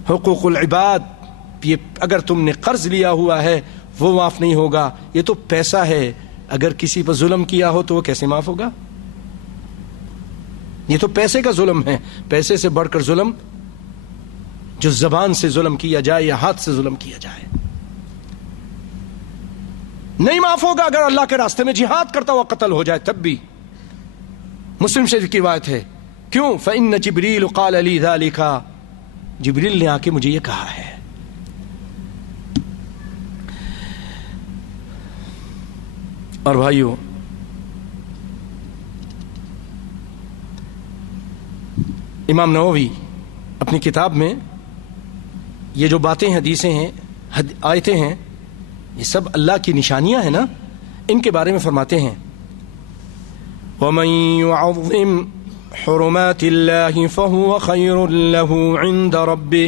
حقوق العباد، یہ اگر تم نے قرض لیا ہوا ہے وہ معاف نہیں ہوگا۔ یہ تو پیسہ ہے، اگر کسی پر ظلم کیا ہو تو وہ کیسے معاف ہوگا؟ یہ تو پیسے کا ظلم ہے۔ پیسے سے بڑھ کر ظلم جو زبان سے ظلم کیا جائے یا ہاتھ سے ظلم کیا جائے، نہیں معاف ہوگا۔ اگر اللہ کے راستے میں جہاد کرتا ہوا قتل ہو جائے تب بھی۔ مسلم شریف کی روایت ہے، کیوں؟ فإن جبریل قال لی ذلک، جبریل نے آ کے مجھے یہ کہا ہے۔ اور بھائیو، امام نووی اپنی کتاب میں یہ جو باتیں حدیثیں ہیں آیتیں ہیں، یہ سب اللہ کی نشانیاں ہیں نا، ان کے بارے میں فرماتے ہیں وَمَن يُعَظِّمْ حُرُمَاتِ اللَّهِ فَهُوَ خَيْرٌ لَهُ عِندَ رَبِّهِ،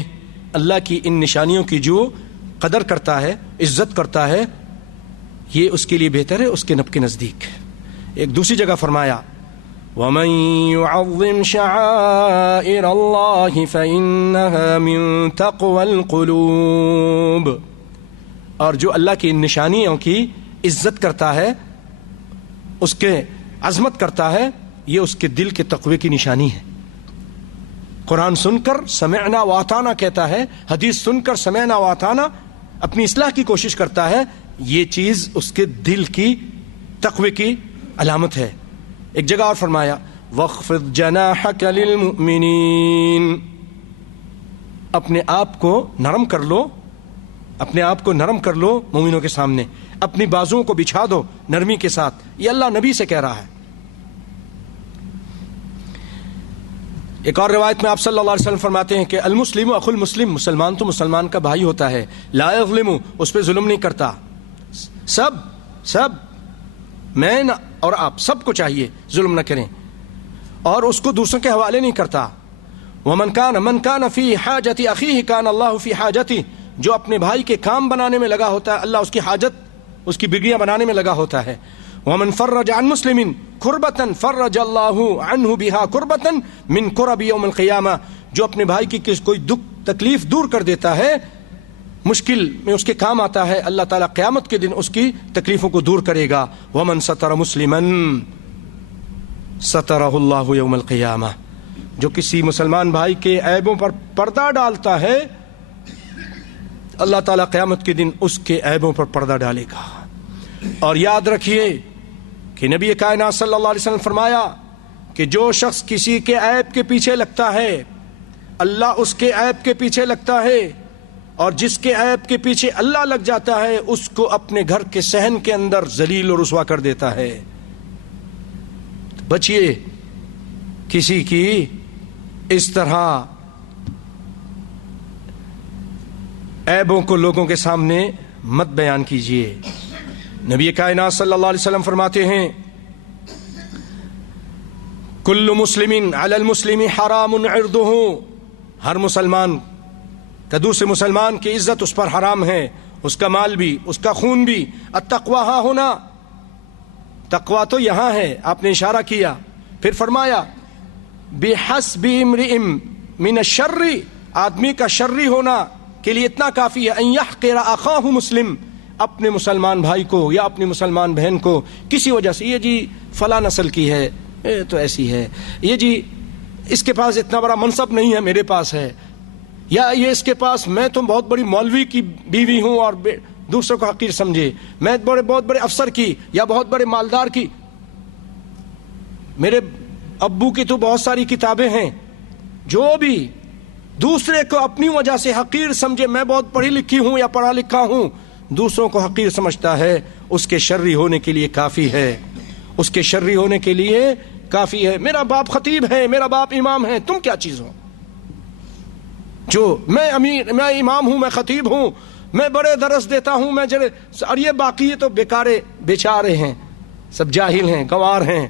اللہ کی ان نشانیوں کی جو قدر کرتا ہے، عزت کرتا ہے، یہ اس کے لیے بہتر ہے اس کے رب کے نزدیک۔ ایک دوسری جگہ فرمایا وَمَن يُعَظِّمْ شَعَائِرَ اللَّهِ فَإِنَّهَا مِن تَقْوَى الْقُلُوبِ، اور جو اللہ کی ان نشانیوں کی عزت کرتا ہے، اس کے عظمت کرتا ہے، یہ اس کے دل کے تقوی کی نشانی ہے۔ قرآن سن کر سمعنا واطعنا کہتا ہے، حدیث سن کر سمعنا واطعنا، اپنی اصلاح کی کوشش کرتا ہے، یہ چیز اس کے دل کی تقوی کی علامت ہے۔ ایک جگہ اور فرمایا وَاخْفِضْ جَنَاحَكَ لِلْمُؤْمِنِينَ، اپنے آپ کو نرم کر لو، اپنے آپ کو نرم کر لو مومنوں کے سامنے، اپنی بازوؤں کو بچھا دو نرمی کے ساتھ۔ یہ اللہ نبی سے کہہ رہا ہے۔ ایک اور روایت میں آپ صلی اللہ علیہ وسلم فرماتے ہیں کہ المسلم اخو المسلم، مسلمان تو مسلمان کا بھائی ہوتا ہے، لا یظلم، اس پہ ظلم نہیں کرتا۔ سب میں اور آپ سب کو چاہیے ظلم نہ کریں، اور اس کو دوسروں کے حوالے نہیں کرتا۔ ومن کان فی حاجت اخیہ کان اللہ فی حاجتہ، جو اپنے بھائی کے کام بنانے میں لگا ہوتا ہے، اللہ اس کی حاجت، اس کی بگڑیاں بنانے میں لگا ہوتا ہے۔ ومن فرج عن مسلم کربۃ فرج اللہ عنہ بها کربۃ من کرب یوم القیامہ، جو اپنے بھائی کی کوئی دکھ تکلیف دور کر دیتا ہے، مشکل میں اس کے کام آتا ہے، اللہ تعالیٰ قیامت کے دن اس کی تکلیفوں کو دور کرے گا۔ ومن ستر مسلما سترہ اللہ یوم القیامہ، جو کسی مسلمان بھائی کے عیبوں پر پردہ ڈالتا ہے، اللہ تعالیٰ قیامت کے دن اس کے عیبوں پر پردہ ڈالے گا۔ اور یاد رکھیے کہ نبی کائنات صلی اللہ علیہ وسلم فرمایا کہ جو شخص کسی کے عیب کے پیچھے لگتا ہے، اللہ اس کے عیب کے پیچھے لگتا ہے، اور جس کے عیب کے پیچھے اللہ لگ جاتا ہے اس کو اپنے گھر کے صحن کے اندر ذلیل و رسوا کر دیتا ہے۔ بچیے کسی کی اس طرح عیبوں کو لوگوں کے سامنے مت بیان کیجیے۔ نبی کائنات صلی اللہ علیہ وسلم فرماتے ہیں کل مسلم علی المسلم حرام عرضہ، ہر مسلمان کا دوسرے مسلمان کی عزت اس پر حرام ہے، اس کا مال بھی، اس کا خون بھی۔ التقوی ہاں ہونا، تقوی تو یہاں ہے، آپ نے اشارہ کیا۔ پھر فرمایا بحسب امرئ من الشر، آدمی کا شرری ہونا کے لیے اتنا کافی ہے ان یحقر اخاہ مسلم، اپنے مسلمان بھائی کو یا اپنی مسلمان بہن کو کسی وجہ سے، یہ جی فلاں نسل کی ہے، تو ایسی ہے، یہ جی اس کے پاس اتنا بڑا منصب نہیں ہے، میرے پاس ہے، یا یہ اس کے پاس، میں تو بہت بڑی مولوی کی بیوی ہوں اور دوسروں کو حقیر سمجھے، میں بہت بڑے افسر کی یا بہت بڑے مالدار کی، میرے ابو کی تو بہت ساری کتابیں ہیں۔ جو بھی دوسرے کو اپنی وجہ سے حقیر سمجھے، میں بہت پڑھی لکھی ہوں یا پڑھا لکھا ہوں، دوسروں کو حقیر سمجھتا ہے، اس کے شرری ہونے کے لیے کافی ہے، اس کے شرری ہونے کے لیے کافی ہے۔ میرا باپ خطیب ہے، میرا باپ امام ہے، تم کیا چیز ہو؟ جو میں امام ہوں، میں خطیب ہوں، میں بڑے درس دیتا ہوں، میں اور یہ باقی تو بیکارے بیچارے ہیں، سب جاہل ہیں، گنوار ہیں،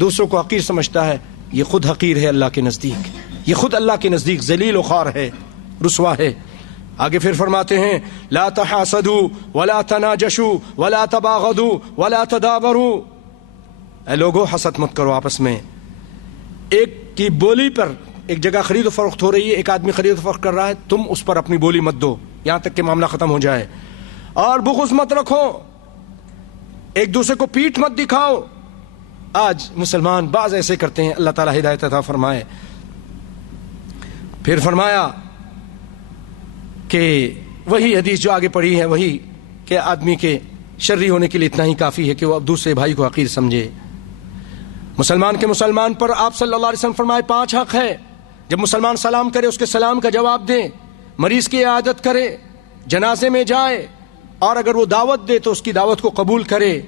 دوسروں کو حقیر سمجھتا ہے، یہ خود حقیر ہے اللہ کے نزدیک، یہ خود اللہ کے نزدیک ذلیل و خوار ہے، رسوا ہے۔ آگے پھر فرماتے ہیں لا تحاسدوا ولا تناجشوا ولا تباغضوا ولا تدابروا، اے لوگو حسد مت کرو آپس میں۔ ایک کی بولی پر ایک جگہ خرید و فروخت ہو رہی ہے، ایک آدمی خرید و فروخت کر رہا ہے، تم اس پر اپنی بولی مت دو یہاں تک کہ معاملہ ختم ہو جائے۔ اور بغض مت رکھو، ایک دوسرے کو پیٹھ مت دکھاؤ۔ آج مسلمان بعض ایسے کرتے ہیں، اللہ تعالیٰ ہدایت عطا فرمائے۔ پھر فرمایا کہ وہی حدیث جو آگے پڑھی ہے وہی کہ آدمی کے شرری ہونے کے لیے اتنا ہی کافی ہے کہ وہ اب دوسرے بھائی کو حقیر سمجھے۔ مسلمان کے مسلمان پر آپ صلی اللہ علیہ وسلم فرمائے 5 حق ہے۔ جب مسلمان سلام کرے اس کے سلام کا جواب دے، مریض کی عیادت کرے، جنازے میں جائے، اور اگر وہ دعوت دے تو اس کی دعوت کو قبول کرے،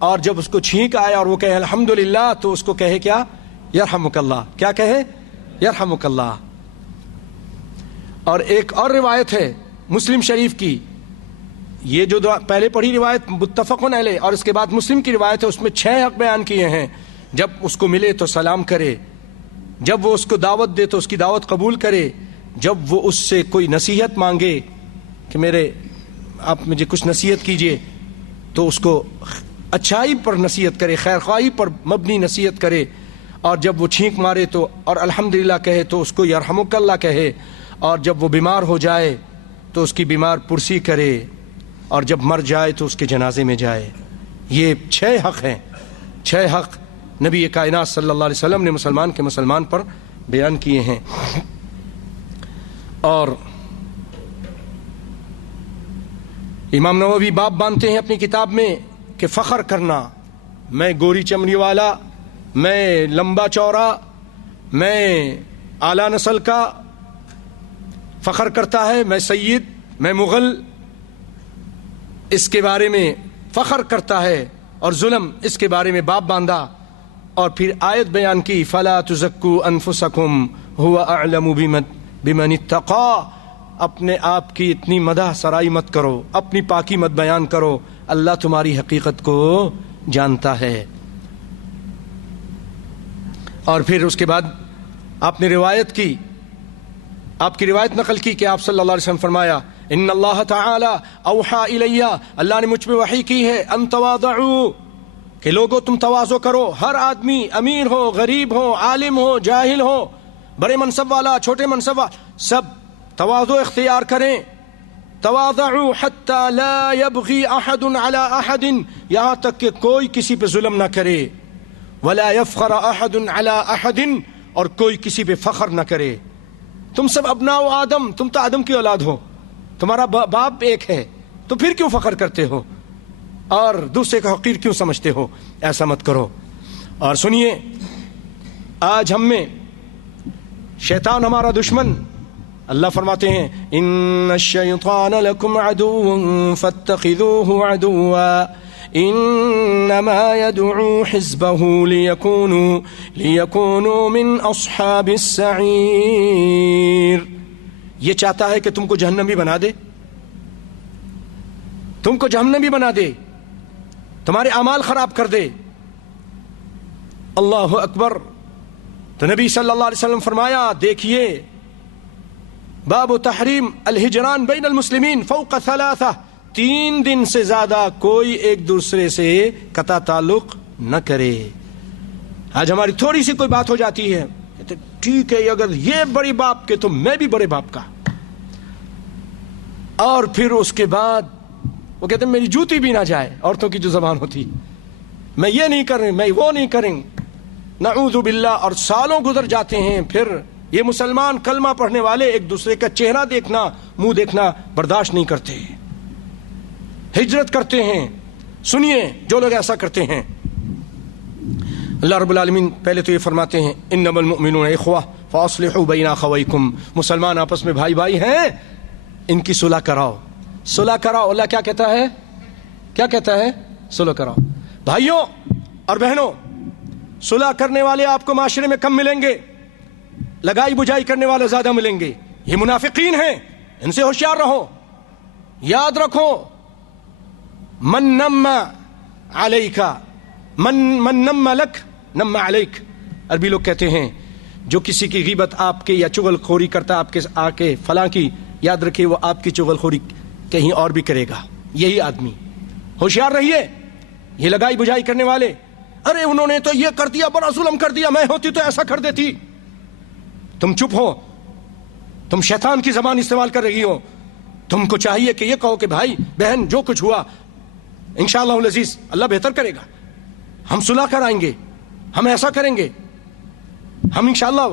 اور جب اس کو چھینک آئے اور وہ کہے الحمدللہ تو اس کو کہے کیا؟ یرحمک اللہ۔ کیا کہے؟ یرحمک اللہ۔ اور ایک اور روایت ہے مسلم شریف کی، یہ جو پہلے پڑھی روایت متفقن علیہ اور اس کے بعد مسلم کی روایت ہے، اس میں 6 حق بیان کیے ہیں۔ جب اس کو ملے تو سلام کرے، جب وہ اس کو دعوت دے تو اس کی دعوت قبول کرے، جب وہ اس سے کوئی نصیحت مانگے کہ آپ مجھے کچھ نصیحت کیجئے تو اس کو اچھائی پر نصیحت کرے، خیر خواہی پر مبنی نصیحت کرے، اور جب وہ چھینک مارے تو اور الحمدللہ کہے تو اس کو یرحمک اللہ کہے، اور جب وہ بیمار ہو جائے تو اس کی بیمار پرسی کرے، اور جب مر جائے تو اس کے جنازے میں جائے۔ یہ 6 حق ہیں، 6 حق نبی کائنات صلی اللہ علیہ وسلم نے مسلمان کے مسلمان پر بیان کیے ہیں۔ اور امام نووی باب باندھتے ہیں اپنی کتاب میں کہ فخر کرنا، میں گوری چمڑی والا، میں لمبا چوڑا، میں اعلیٰ نسل کا، فخر کرتا ہے میں سید، میں مغل، اس کے بارے میں فخر کرتا ہے، اور ظلم اس کے بارے میں باب باندھا، اور پھر آیت بیان کی فلا تزکوا انفسکم هو اعلم بمن اتقى، اپنے آپ کی اتنی مدح سرائی مت کرو، اپنی پاکی مت بیان کرو، اللہ تمہاری حقیقت کو جانتا ہے۔ اور پھر اس کے بعد آپ نے روایت کی، آپ کی روایت نقل کی کہ آپ صلی اللہ علیہ وسلم فرمایا ان اللہ تعالی اوحا الی، اللہ نے مجھ پہ وحی کی ہے ان تواضعوا، کہ لوگوں تم تواضع کرو، ہر آدمی امیر ہو، غریب ہو، عالم ہو، جاہل ہو، بڑے منصب والا، چھوٹے منصب والا، سب تواضع اختیار کریں۔ تواضعوا حتی لا یبغی احد علی احد، یہاں تک کہ کوئی کسی پہ ظلم نہ کرے، ولا یفخر احد علی احد، اور کوئی کسی پہ فخر نہ کرے۔ تم سب ابناء آدم، تم تو آدم کی اولاد ہو، تمہارا باپ ایک ہے، تو پھر کیوں فخر کرتے ہو اور دوسرے کا حقیر کیوں سمجھتے ہو؟ ایسا مت کرو۔ اور سنیے، آج ہم میں شیطان ہمارا دشمن، اللہ فرماتے ہیں ان الشیطان لکم عدو فاتخذوه عدوا انما يدعو حزبه ليكونوا من اصحاب السعیر، یہ چاہتا ہے کہ تم کو جہنمی بنا دے، تم کو جہنمی بنا دے، تمہارے اعمال خراب کر دے۔ اللہ اکبر۔ تو نبی صلی اللہ علیہ وسلم فرمایا دیکھیے باب تحریم الہجران بین المسلمین فوق 3، 3 دن سے زیادہ کوئی ایک دوسرے سے قطع تعلق نہ کرے۔ آج ہماری تھوڑی سی کوئی بات ہو جاتی ہے، ٹھیک ہے اگر یہ بڑی باپ کے تو میں بھی بڑے باپ کا، اور پھر اس کے بعد وہ کہتے ہیں میری جوتی بھی نہ جائے، عورتوں کی جو زبان ہوتی، میں یہ نہیں کریں، میں وہ نہیں کریں، نعوذ باللہ۔ اور سالوں گزر جاتے ہیں، پھر یہ مسلمان کلمہ پڑھنے والے ایک دوسرے کا چہرہ دیکھنا، منہ دیکھنا برداشت نہیں کرتے، ہجرت کرتے ہیں۔ سنیے جو لوگ ایسا کرتے ہیں، اللہ رب العالمین پہلے تو یہ فرماتے ہیں انما المؤمنون اخوہ فاصلحوا بین اخویکم، مسلمان آپس میں بھائی بھائی ہیں، ان کی صلح کراؤ، صلح کراؤ۔ اللہ کیا کہتا ہے؟ کیا کہتا ہے؟ صلح کراؤ۔ بھائیوں اور بہنوں، صلح کرنے والے آپ کو معاشرے میں کم ملیں گے، لگائی بجائی کرنے والے زیادہ ملیں گے، یہ منافقین ہیں، ان سے ہوشیار رہو۔ یاد رکھو من نما علیکا من نم لک نم علیک. عربی لوگ کہتے ہیں جو کسی کی غیبت آپ کے یا چغل خوری کرتا ہے آپ کے آ کے فلاں کی، یاد رکھیے وہ آپ کی چغل خوری کہیں اور بھی کرے گا. یہی آدمی. ہوشیار رہیے. یہ لگائی بجھائی کرنے والے، ارے انہوں نے تو یہ کر دیا، بڑا ظلم کر دیا، میں ہوتی تو ایسا کر دیتی. تم چپ ہو، تم شیطان کی زبان استعمال کر رہی ہو. تم کو چاہیے کہ یہ کہو کہ بھائی بہن جو کچھ ہوا انشاءاللہ العزیز اللہ بہتر کرے گا، ہم صلح کرائیں گے، ہم ایسا کریں گے، ہم انشاءاللہ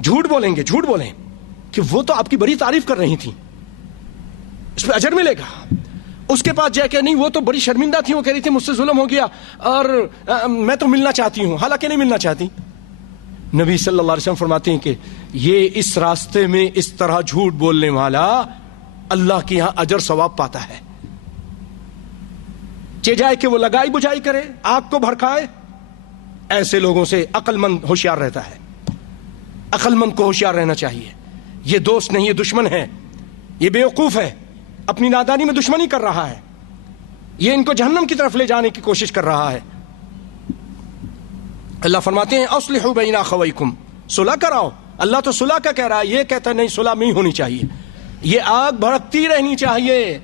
جھوٹ بولیں گے. جھوٹ بولیں کہ وہ تو آپ کی بڑی تعریف کر رہی تھی، اس پہ اجر ملے گا. اس کے پاس جائے کہ نہیں وہ تو بڑی شرمندہ تھی، وہ کہہ رہی تھی مجھ سے ظلم ہو گیا اور میں تو ملنا چاہتی ہوں، حالانکہ نہیں ملنا چاہتی. نبی صلی اللہ علیہ وسلم فرماتے ہیں کہ یہ اس راستے میں اس طرح جھوٹ بولنے والا اللہ کے یہاں اجر ثواب پاتا ہے. جائے کہ وہ لگائی بجھائی کرے، آگ کو بھڑکائے، ایسے لوگوں سے عقل مند ہوشیار رہتا ہے. عقل مند کو ہوشیار رہنا چاہیے. یہ دوست نہیں، یہ دشمن ہے، یہ بیوقوف ہے، اپنی نادانی میں دشمنی کر رہا ہے، یہ ان کو جہنم کی طرف لے جانے کی کوشش کر رہا ہے. اللہ فرماتے ہیں اصلحوا بین اخویکم، صلح کراؤ. اللہ تو صلح کا کہہ رہا ہے، یہ کہتا نہیں صلح نہیں ہونی چاہیے. یہ آگ بھڑکتی رہنی چاہیے،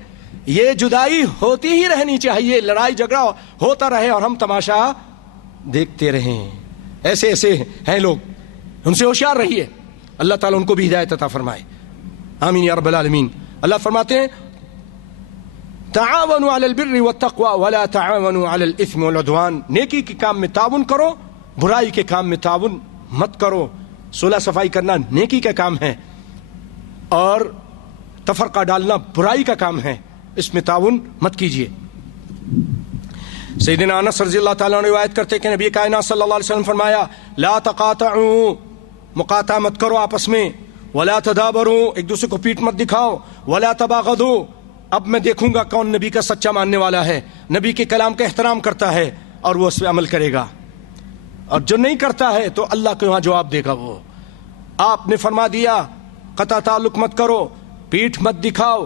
یہ جدائی ہوتی ہی رہنی چاہیے، لڑائی جھگڑا ہوتا رہے اور ہم تماشا دیکھتے رہیں. ایسے ایسے ہیں لوگ، ان سے ہوشیار رہیے. اللہ تعالیٰ ان کو بھی ہدایت عطا فرمائے. آمین یا رب العالمین. اللہ فرماتے ہیں تعاونوا علی البر والتقوى ولا تعاونوا علی الاثم والعدوان. نیکی کے کام میں تعاون کرو، برائی کے کام میں تعاون مت کرو. صلح صفائی کرنا نیکی کا کام ہے اور تفرقہ ڈالنا برائی کا کام ہے، اس میں تعاون مت کیجیے. سیدنا انس رضی اللہ تعالیٰ عنہ روایت کرتے کہ نبی کائنات صلی اللہ علیہ وسلم فرمایا لا تقاطعوا، مقاطعہ مت کرو آپس میں، ولا تدابروا، ایک دوسرے کو پیٹ مت دکھاؤ، ولا تباغضوا. اب میں دیکھوں گا کون نبی کا سچا ماننے والا ہے، نبی کے کلام کا احترام کرتا ہے اور وہ اس پہ عمل کرے گا، اور جو نہیں کرتا ہے تو اللہ کے وہاں جواب دے گا. وہ آپ نے فرما دیا قطع تعلق مت کرو، پیٹھ مت دکھاؤ،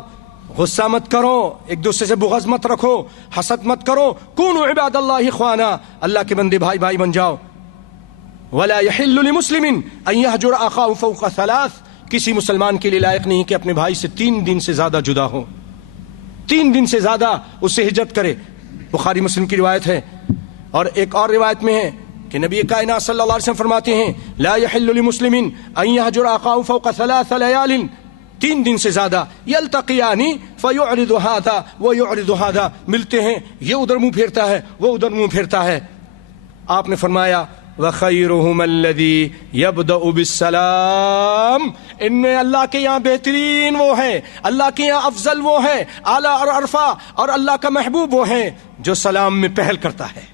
غصہ مت کرو، ایک دوسرے سے بغض مت رکھو، حسد مت کرو. کونوا عباد اللہ اخوانا، اللہ کے بندے بھائی بھائی بن جاؤ. ولا يحل لمسلم ان يهجر اخاه فوق ثلاث، کسی مسلمان کے لیے لائق نہیں کہ اپنے بھائی سے 3 دن سے زیادہ جدا ہو، 3 دن سے زیادہ اس سے ہجرت کرے. بخاری مسلم کی روایت ہے. اور ایک اور روایت میں ہے کہ نبی کائنات صلی اللہ علیہ وسلم فرماتے ہیں لا يحل لمسلم ان يهجر اخاه فوق 3 ليال، 3 دن سے زیادہ. یلتقیان فیعرض هذا ویعرض هذا، ملتے ہیں یہ ادھر منہ پھیرتا ہے وہ ادھر منہ پھیرتا ہے. آپ نے فرمایا وَخَيْرُهُمَ الَّذِي يَبْدَأُ بِالسَّلَامِ، ان میں اللہ کے یہاں بہترین وہ ہے، اللہ کے یہاں افضل وہ ہے، اعلیٰ اور عرفہ اور اللہ کا محبوب وہ ہے جو سلام میں پہل کرتا ہے.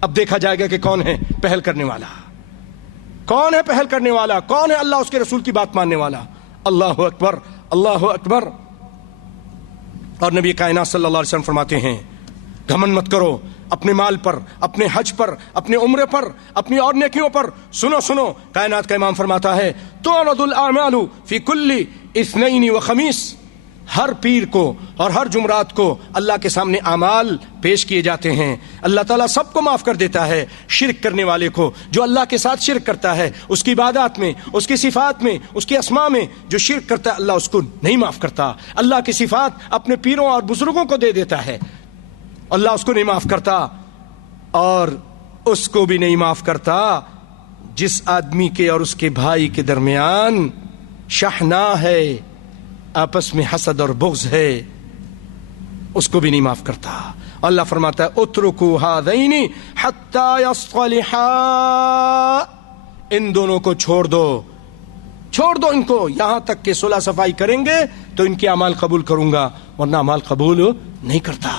اب دیکھا جائے گا کہ کون ہے پہل کرنے والا، کون ہے پہل کرنے والا، کون ہے اللہ اس کے رسول کی بات ماننے والا. اللہ اکبر، اللہ اکبر. اور نبی کائنات صلی اللہ علیہ وسلم فرماتے ہیں گھمنڈ مت کرو اپنے مال پر، اپنے حج پر، اپنے عمرے پر، اپنی اور نیکیوں پر. سنو سنو، کائنات کا امام فرماتا ہے تعرض الاعمال فی کل اثنین و خمیس، ہر پیر کو اور ہر جمعرات کو اللہ کے سامنے اعمال پیش کیے جاتے ہیں. اللہ تعالیٰ سب کو معاف کر دیتا ہے. شرک کرنے والے کو، جو اللہ کے ساتھ شرک کرتا ہے، اس کی عبادات میں، اس کی صفات میں، اس کے اسماء میں جو شرک کرتا ہے، اللہ اس کو نہیں معاف کرتا. اللہ کی صفات اپنے پیروں اور بزرگوں کو دے دیتا ہے، اللہ اس کو نہیں معاف کرتا. اور اس کو بھی نہیں معاف کرتا جس آدمی کے اور اس کے بھائی کے درمیان شحناء ہے، آپس میں حسد اور بغض ہے، اس کو بھی نہیں معاف کرتا. اللہ فرماتا ہے اترکوا ہذین حتی یصطلحا، ان دونوں کو چھوڑ دو، چھوڑ دو ان کو یہاں تک کہ صلح صفائی کریں گے تو ان کے اعمال قبول کروں گا، ورنہ اعمال قبول نہیں کرتا.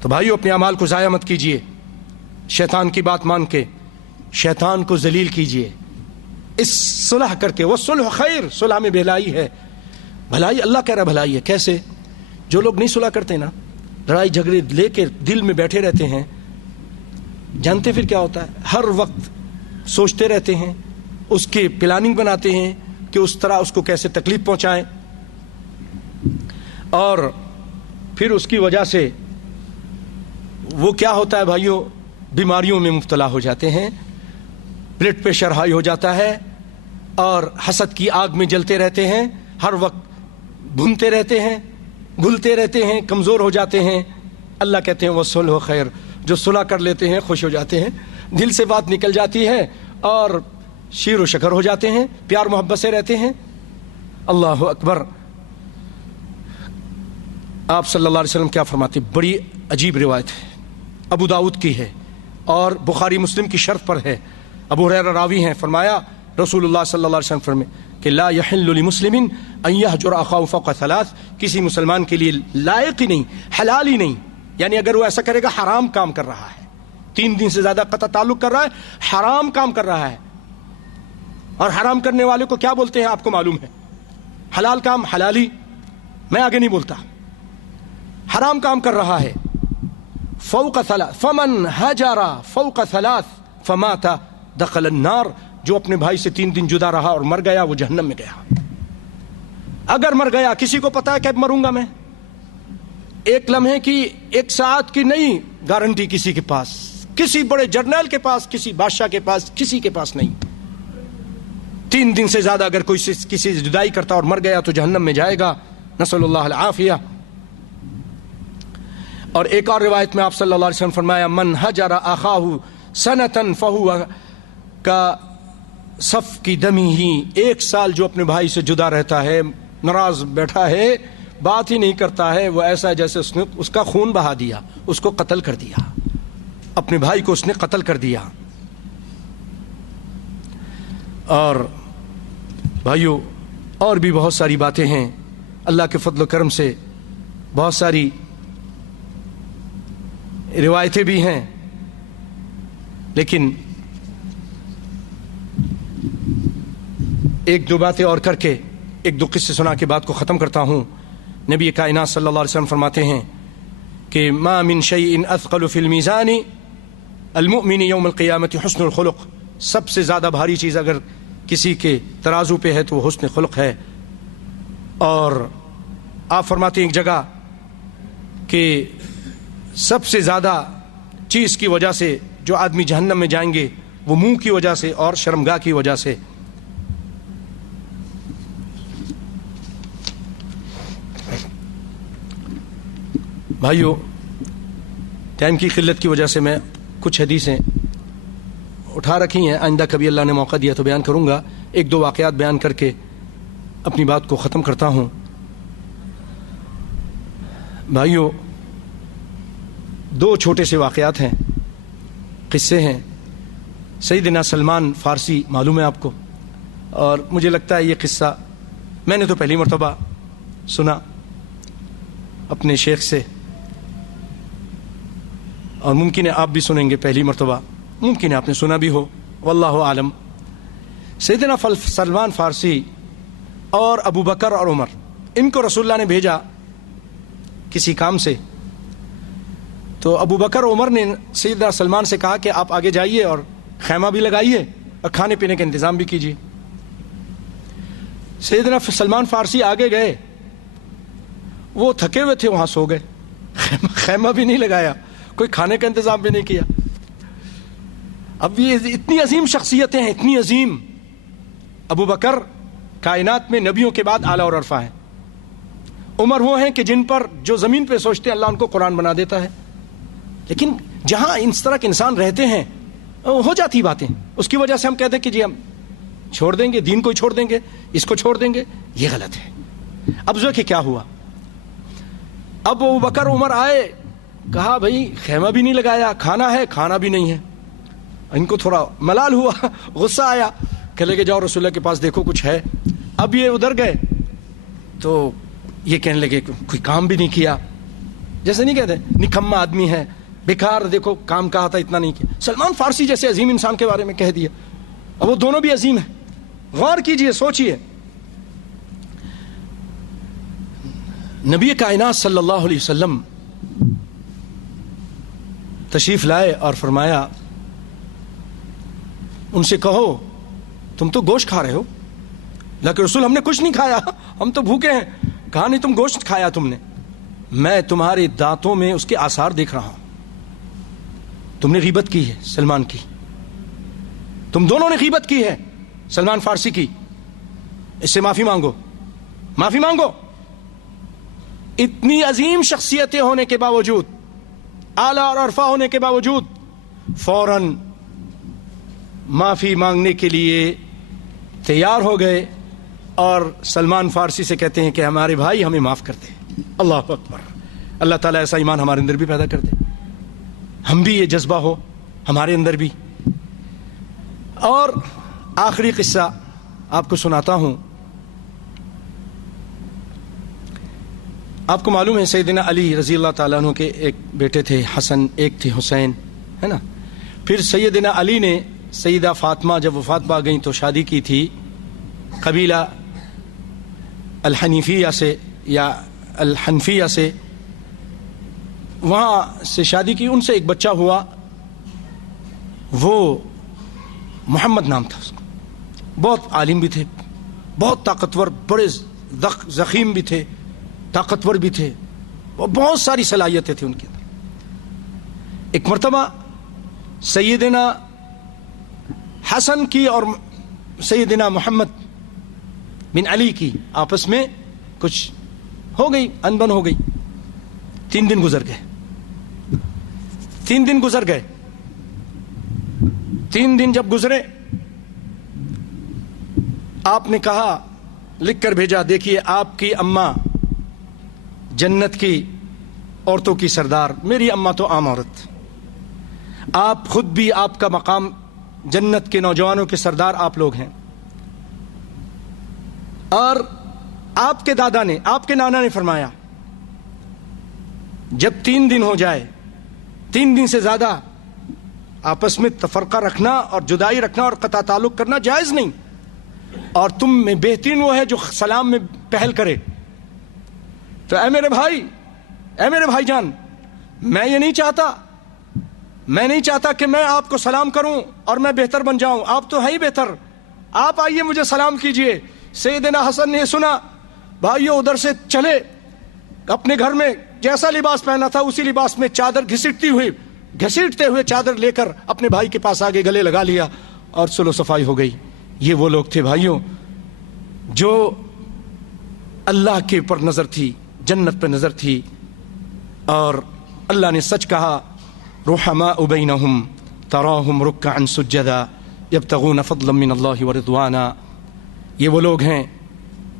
تو بھائیو اپنے اعمال کو ضائع مت کیجیے، شیطان کی بات مان کے شیطان کو ذلیل کیجیے اس صلح کر کے. وہ صلح خیر، صلح میں بھلائی ہے. بھلائی اللہ کہہ رہا بھلائی ہے. کیسے؟ جو لوگ نہیں صلح کرتے نا، لڑائی جھگڑے لے کے دل میں بیٹھے رہتے ہیں، جانتے پھر کیا ہوتا ہے؟ ہر وقت سوچتے رہتے ہیں، اس کی پلاننگ بناتے ہیں کہ اس طرح اس کو کیسے تکلیف پہنچائیں، اور پھر اس کی وجہ سے وہ کیا ہوتا ہے بھائیوں، بیماریوں میں مبتلا ہو جاتے ہیں، بلڈ پریشر ہائی ہو جاتا ہے اور حسد کی آگ میں جلتے رہتے ہیں، ہر وقت بھونتے رہتے ہیں، گھلتے رہتے ہیں، کمزور ہو جاتے ہیں۔ اللہ کہتے ہیں وَالصُّلْحُ خیر، جو صلح کر لیتے ہیں خوش ہو جاتے ہیں، دل سے بات نکل جاتی ہے اور شیر و شکر ہو جاتے ہیں، پیار محبت سے رہتے ہیں۔ اللہ اکبر۔ آپ صلی اللہ علیہ وسلم کیا فرماتے، بڑی عجیب روایت ہے، ابو داؤد کی ہے اور بخاری مسلم کی شرط پر ہے، ابو ہریرہ راوی ہیں، فرمایا رسول اللہ صلی اللہ علیہ وسلم فرمائے کہ لا يحل لمسلم ان يهجر اخاه فوق ثلاث، کسی مسلمان کے لیے لائق ہی نہیں، حلال ہی نہیں، یعنی اگر وہ ایسا کرے گا حرام کام کر رہا ہے، 3 دن سے زیادہ قطع تعلق کر رہا ہے، حرام کام کر رہا ہے۔ اور حرام کرنے والے کو کیا بولتے ہیں آپ کو معلوم ہے، حلال کام حلالی، میں آگے نہیں بولتا، حرام کام کر رہا ہے۔ فوق ثلاث فمن هجر فوق ثلاث فمات دخل النار، جو اپنے بھائی سے 3 دن جدا رہا اور مر گیا وہ جہنم میں گیا۔ اگر مر گیا، کسی کو پتا ہے کہ اب مروں گا میں، ایک لمحے کی، 1 ساعت کی نہیں گارنٹی کسی کے پاس، کسی بڑے جرنیل کے پاس، کسی بادشاہ کے پاس، کسی کے پاس نہیں۔ 3 دن سے زیادہ اگر کوئی کسی سے جدائی کرتا اور مر گیا تو جہنم میں جائے گا، نسأل اللہ العافیہ۔ اور ایک اور روایت میں آپ صلی اللہ علیہ وسلم فرمایا من ہجر اخاہ سنۃ فہو کا صف کی دمی ہی، 1 سال جو اپنے بھائی سے جدا رہتا ہے، ناراض بیٹھا ہے، بات ہی نہیں کرتا ہے، وہ ایسا ہے جیسے اس نے اس کا خون بہا دیا، اس کو قتل کر دیا، اپنے بھائی کو اس نے قتل کر دیا۔ اور بھائیو اور بھی بہت ساری باتیں ہیں، اللہ کے فضل و کرم سے بہت ساری روایتیں بھی ہیں، لیکن 1-2 باتیں اور کر کے 1-2 قصے سنا کے بات کو ختم کرتا ہوں۔ نبی کائنات صلی اللہ علیہ وسلم فرماتے ہیں کہ ما من شیء اثقل فی المیزان المؤمن یوم القیامت حسن الخلق، سب سے زیادہ بھاری چیز اگر کسی کے ترازو پہ ہے تو وہ حسن خلق ہے۔ اور آپ فرماتے ہیں ایک جگہ کہ سب سے زیادہ چیز کی وجہ سے جو آدمی جہنم میں جائیں گے وہ منہ کی وجہ سے اور شرمگاہ کی وجہ سے۔ بھائیو ٹائم کی قلت کی وجہ سے میں کچھ حدیثیں اٹھا رکھی ہیں، آئندہ کبھی اللہ نے موقع دیا تو بیان کروں گا، 1-2 واقعات بیان کر کے اپنی بات کو ختم کرتا ہوں۔ بھائیو 2 چھوٹے سے واقعات ہیں، قصے ہیں۔ سیدنا سلمان فارسی معلوم ہے آپ کو، اور مجھے لگتا ہے یہ قصہ میں نے تو پہلی مرتبہ سنا اپنے شیخ سے، اور ممکن ہے آپ بھی سنیں گے پہلی مرتبہ، ممکن ہے آپ نے سنا بھی ہو، واللہ عالم۔ سیدنا سلمان فارسی اور ابو بکر اور عمر، ان کو رسول اللہ نے بھیجا کسی کام سے، تو ابو بکر عمر نے سیدنا سلمان سے کہا کہ آپ آگے جائیے اور خیمہ بھی لگائیے اور کھانے پینے کا انتظام بھی کیجیے۔ سیدنا سلمان فارسی آگے گئے، وہ تھکے ہوئے تھے، وہاں سو گئے، خیمہ بھی نہیں لگایا، کوئی کھانے کا انتظام بھی نہیں کیا۔ اب یہ اتنی عظیم شخصیتیں ہیں، اتنی عظیم۔ ابو بکر کائنات میں نبیوں کے بعد اعلیٰ اور عرفہ ہیں، عمر وہ ہیں کہ جن پر جو زمین پہ سوچتے اللہ ان کو قرآن بنا دیتا ہے۔ لیکن جہاں اس طرح کے انسان رہتے ہیں ہو جاتی باتیں، اس کی وجہ سے ہم کہتے ہیں کہ جی ہم چھوڑ دیں گے دین کو، چھوڑ دیں گے اس کو، چھوڑ دیں گے، یہ غلط ہے۔ اب جو کہ کیا ہوا، اب ابو بکر عمر آئے، کہا بھائی خیمہ بھی نہیں لگایا، کھانا ہے کھانا بھی نہیں ہے۔ ان کو تھوڑا ملال ہوا، غصہ آیا، کہنے کہ جاؤ رسول اللہ کے پاس دیکھو کچھ ہے۔ اب یہ ادھر گئے تو یہ کہنے لگے کوئی کام بھی نہیں کیا، جیسے نہیں کہتے نکما آدمی ہے، بیکار، دیکھو کام کہا تھا اتنا نہیں کیا۔ سلمان فارسی جیسے عظیم انسان کے بارے میں کہہ دیا، اب وہ دونوں بھی عظیم ہیں، غور کیجئے، سوچئے۔ نبی کائنات صلی اللہ علیہ وسلم تشریف لائے اور فرمایا ان سے کہو تم تو گوشت کھا رہے ہو، لیکن رسول ہم نے کچھ نہیں کھایا، ہم تو بھوکے ہیں۔ کہا نہیں تم گوشت کھایا تم نے، میں تمہارے دانتوں میں اس کے آثار دیکھ رہا ہوں، تم نے غیبت کی ہے سلمان کی، تم دونوں نے غیبت کی ہے سلمان فارسی کی، اس سے معافی مانگو، معافی مانگو۔ اتنی عظیم شخصیتیں ہونے کے باوجود، اعلیٰ اور عرفہ ہونے کے باوجود فوراً معافی مانگنے کے لیے تیار ہو گئے اور سلمان فارسی سے کہتے ہیں کہ ہمارے بھائی ہمیں معاف کر دے۔ اللہ اکبر! اللہ تعالیٰ ایسا ایمان ہمارے اندر بھی پیدا کر دے، ہم بھی یہ جذبہ ہو ہمارے اندر بھی۔ اور آخری قصہ آپ کو سناتا ہوں۔ آپ کو معلوم ہے سیدنا علی رضی اللہ تعالیٰ عنہ کے ایک بیٹے تھے حسن، ایک تھے حسین، ہے نا۔ پھر سیدنا علی نے سیدہ فاطمہ جب وفات پا گئیں تو شادی کی تھی قبیلہ الحنیفیہ سے یا الحنفیہ سے، وہاں سے شادی کی، ان سے ایک بچہ ہوا، وہ محمد نام تھا اس کا۔ بہت عالم بھی تھے، بہت طاقتور، بڑے ضخیم بھی تھے، طاقتور بھی تھے، بہت ساری صلاحیتیں تھیں ان کے اندر۔ ایک مرتبہ سیدنا حسن کی اور سیدنا محمد بن علی کی آپس میں کچھ ہو گئی، انبن ہو گئی۔ 3 دن گزر گئے، 3 دن گزر گئے۔ 3 دن جب گزرے، آپ نے کہا، لکھ کر بھیجا، دیکھیے آپ کی اماں جنت کی عورتوں کی سردار، میری اماں تو عام عورت، آپ خود بھی، آپ کا مقام جنت کے نوجوانوں کے سردار آپ لوگ ہیں، اور آپ کے دادا نے، آپ کے نانا نے فرمایا جب 3 دن ہو جائے، 3 دن سے زیادہ آپس میں تفرقہ رکھنا اور جدائی رکھنا اور قطع تعلق کرنا جائز نہیں، اور تم میں بہترین وہ ہے جو سلام میں پہل کرے۔ تو اے میرے بھائی، اے میرے بھائی جان، میں یہ نہیں چاہتا، میں نہیں چاہتا کہ میں آپ کو سلام کروں اور میں بہتر بن جاؤں، آپ تو ہے ہی بہتر، آپ آئیے مجھے سلام کیجئے۔ سیدنا حسن نے سنا، بھائیو ادھر سے چلے، اپنے گھر میں جیسا لباس پہنا تھا اسی لباس میں چادر گھسیٹتے ہوئے چادر لے کر اپنے بھائی کے پاس آگے گلے لگا لیا اور صلح و صفائی ہو گئی۔ یہ وہ لوگ تھے بھائیوں جو اللہ کے پر نظر تھی، جنت پہ نظر تھی، اور اللہ نے سچ کہا، رحماء بینہم تراہم رکعا سجدا یبتغون فضلا من اللہ ورضوانا۔ یہ وہ لوگ ہیں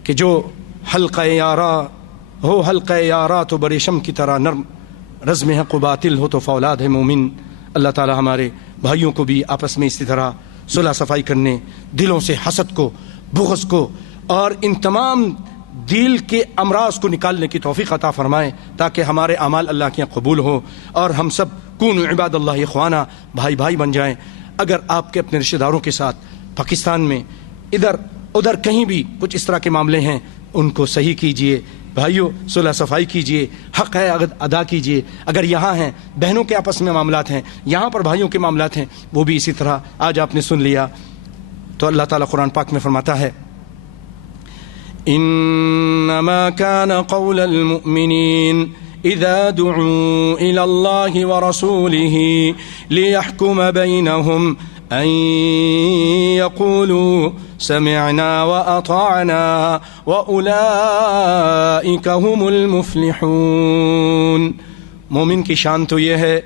کہ جو حلقہ یارا تو بریشم کی طرح نرم، رزم حق و باطل ہو تو فولاد ہے مومن۔ اللہ تعالی ہمارے بھائیوں کو بھی آپس میں اسی طرح صلح صفائی کرنے، دلوں سے حسد کو، بغض کو اور ان تمام دل کے امراض کو نکالنے کی توفیق عطا فرمائے، تاکہ ہمارے اعمال اللہ کے قبول ہو اور ہم سب کونوا عباد اللہ اخوانا، بھائی بھائی بن جائیں۔ اگر آپ کے اپنے رشتہ داروں کے ساتھ پاکستان میں ادھر ادھر کہیں بھی کچھ اس طرح کے معاملے ہیں، ان کو صحیح کیجئے بھائیوں، صلح صفائی کیجئے، حق ہے ادا کیجئے۔ اگر یہاں ہیں بہنوں کے آپس میں معاملات ہیں، یہاں پر بھائیوں کے معاملات ہیں، وہ بھی اسی طرح آج آپ نے سن لیا۔ تو اللہ تعالیٰ قرآن پاک میں فرماتا ہے، انما كان قول المؤمنين اذا دعوا الى الله ورسوله ليحكم بينهم ان يقولوا سمعنا واطعنا واولئك هم المفلحون۔ مومن کی شان تو یہ ہے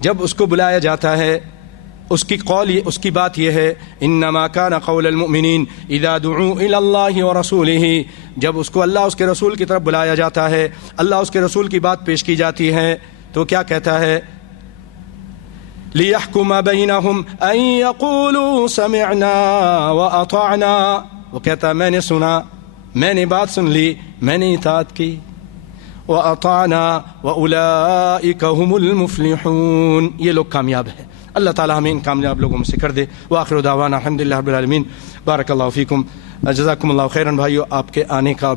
جب اس کو بلایا جاتا ہے، اس کی بات یہ ہے، انما کان قول المؤمنین اذا دعوا الی اللہ ورسولہ، جب اس کو اللہ اس کے رسول کی طرف بلایا جاتا ہے، اللہ اس کے رسول کی بات پیش کی جاتی ہے، تو کیا کہتا ہے، لیحکم بینہم ان یقولوا سمعنا واطعنا، وہ کہتا ہے میں نے سنا، میں نے بات سن لی، میں نے اطاعت کی، واطعنا واولئک هم المفلحون، یہ لوگ کامیاب ہیں۔ اللہ تعالیٰ ہمیں ان کامیاب لوگوں میں سے کر دے۔ وآخر دعوانا الحمدللہ رب العالمین۔ بارک اللہ فیکم، جزاکم اللہ خیرا۔ بھائیو آپ کے آنے کا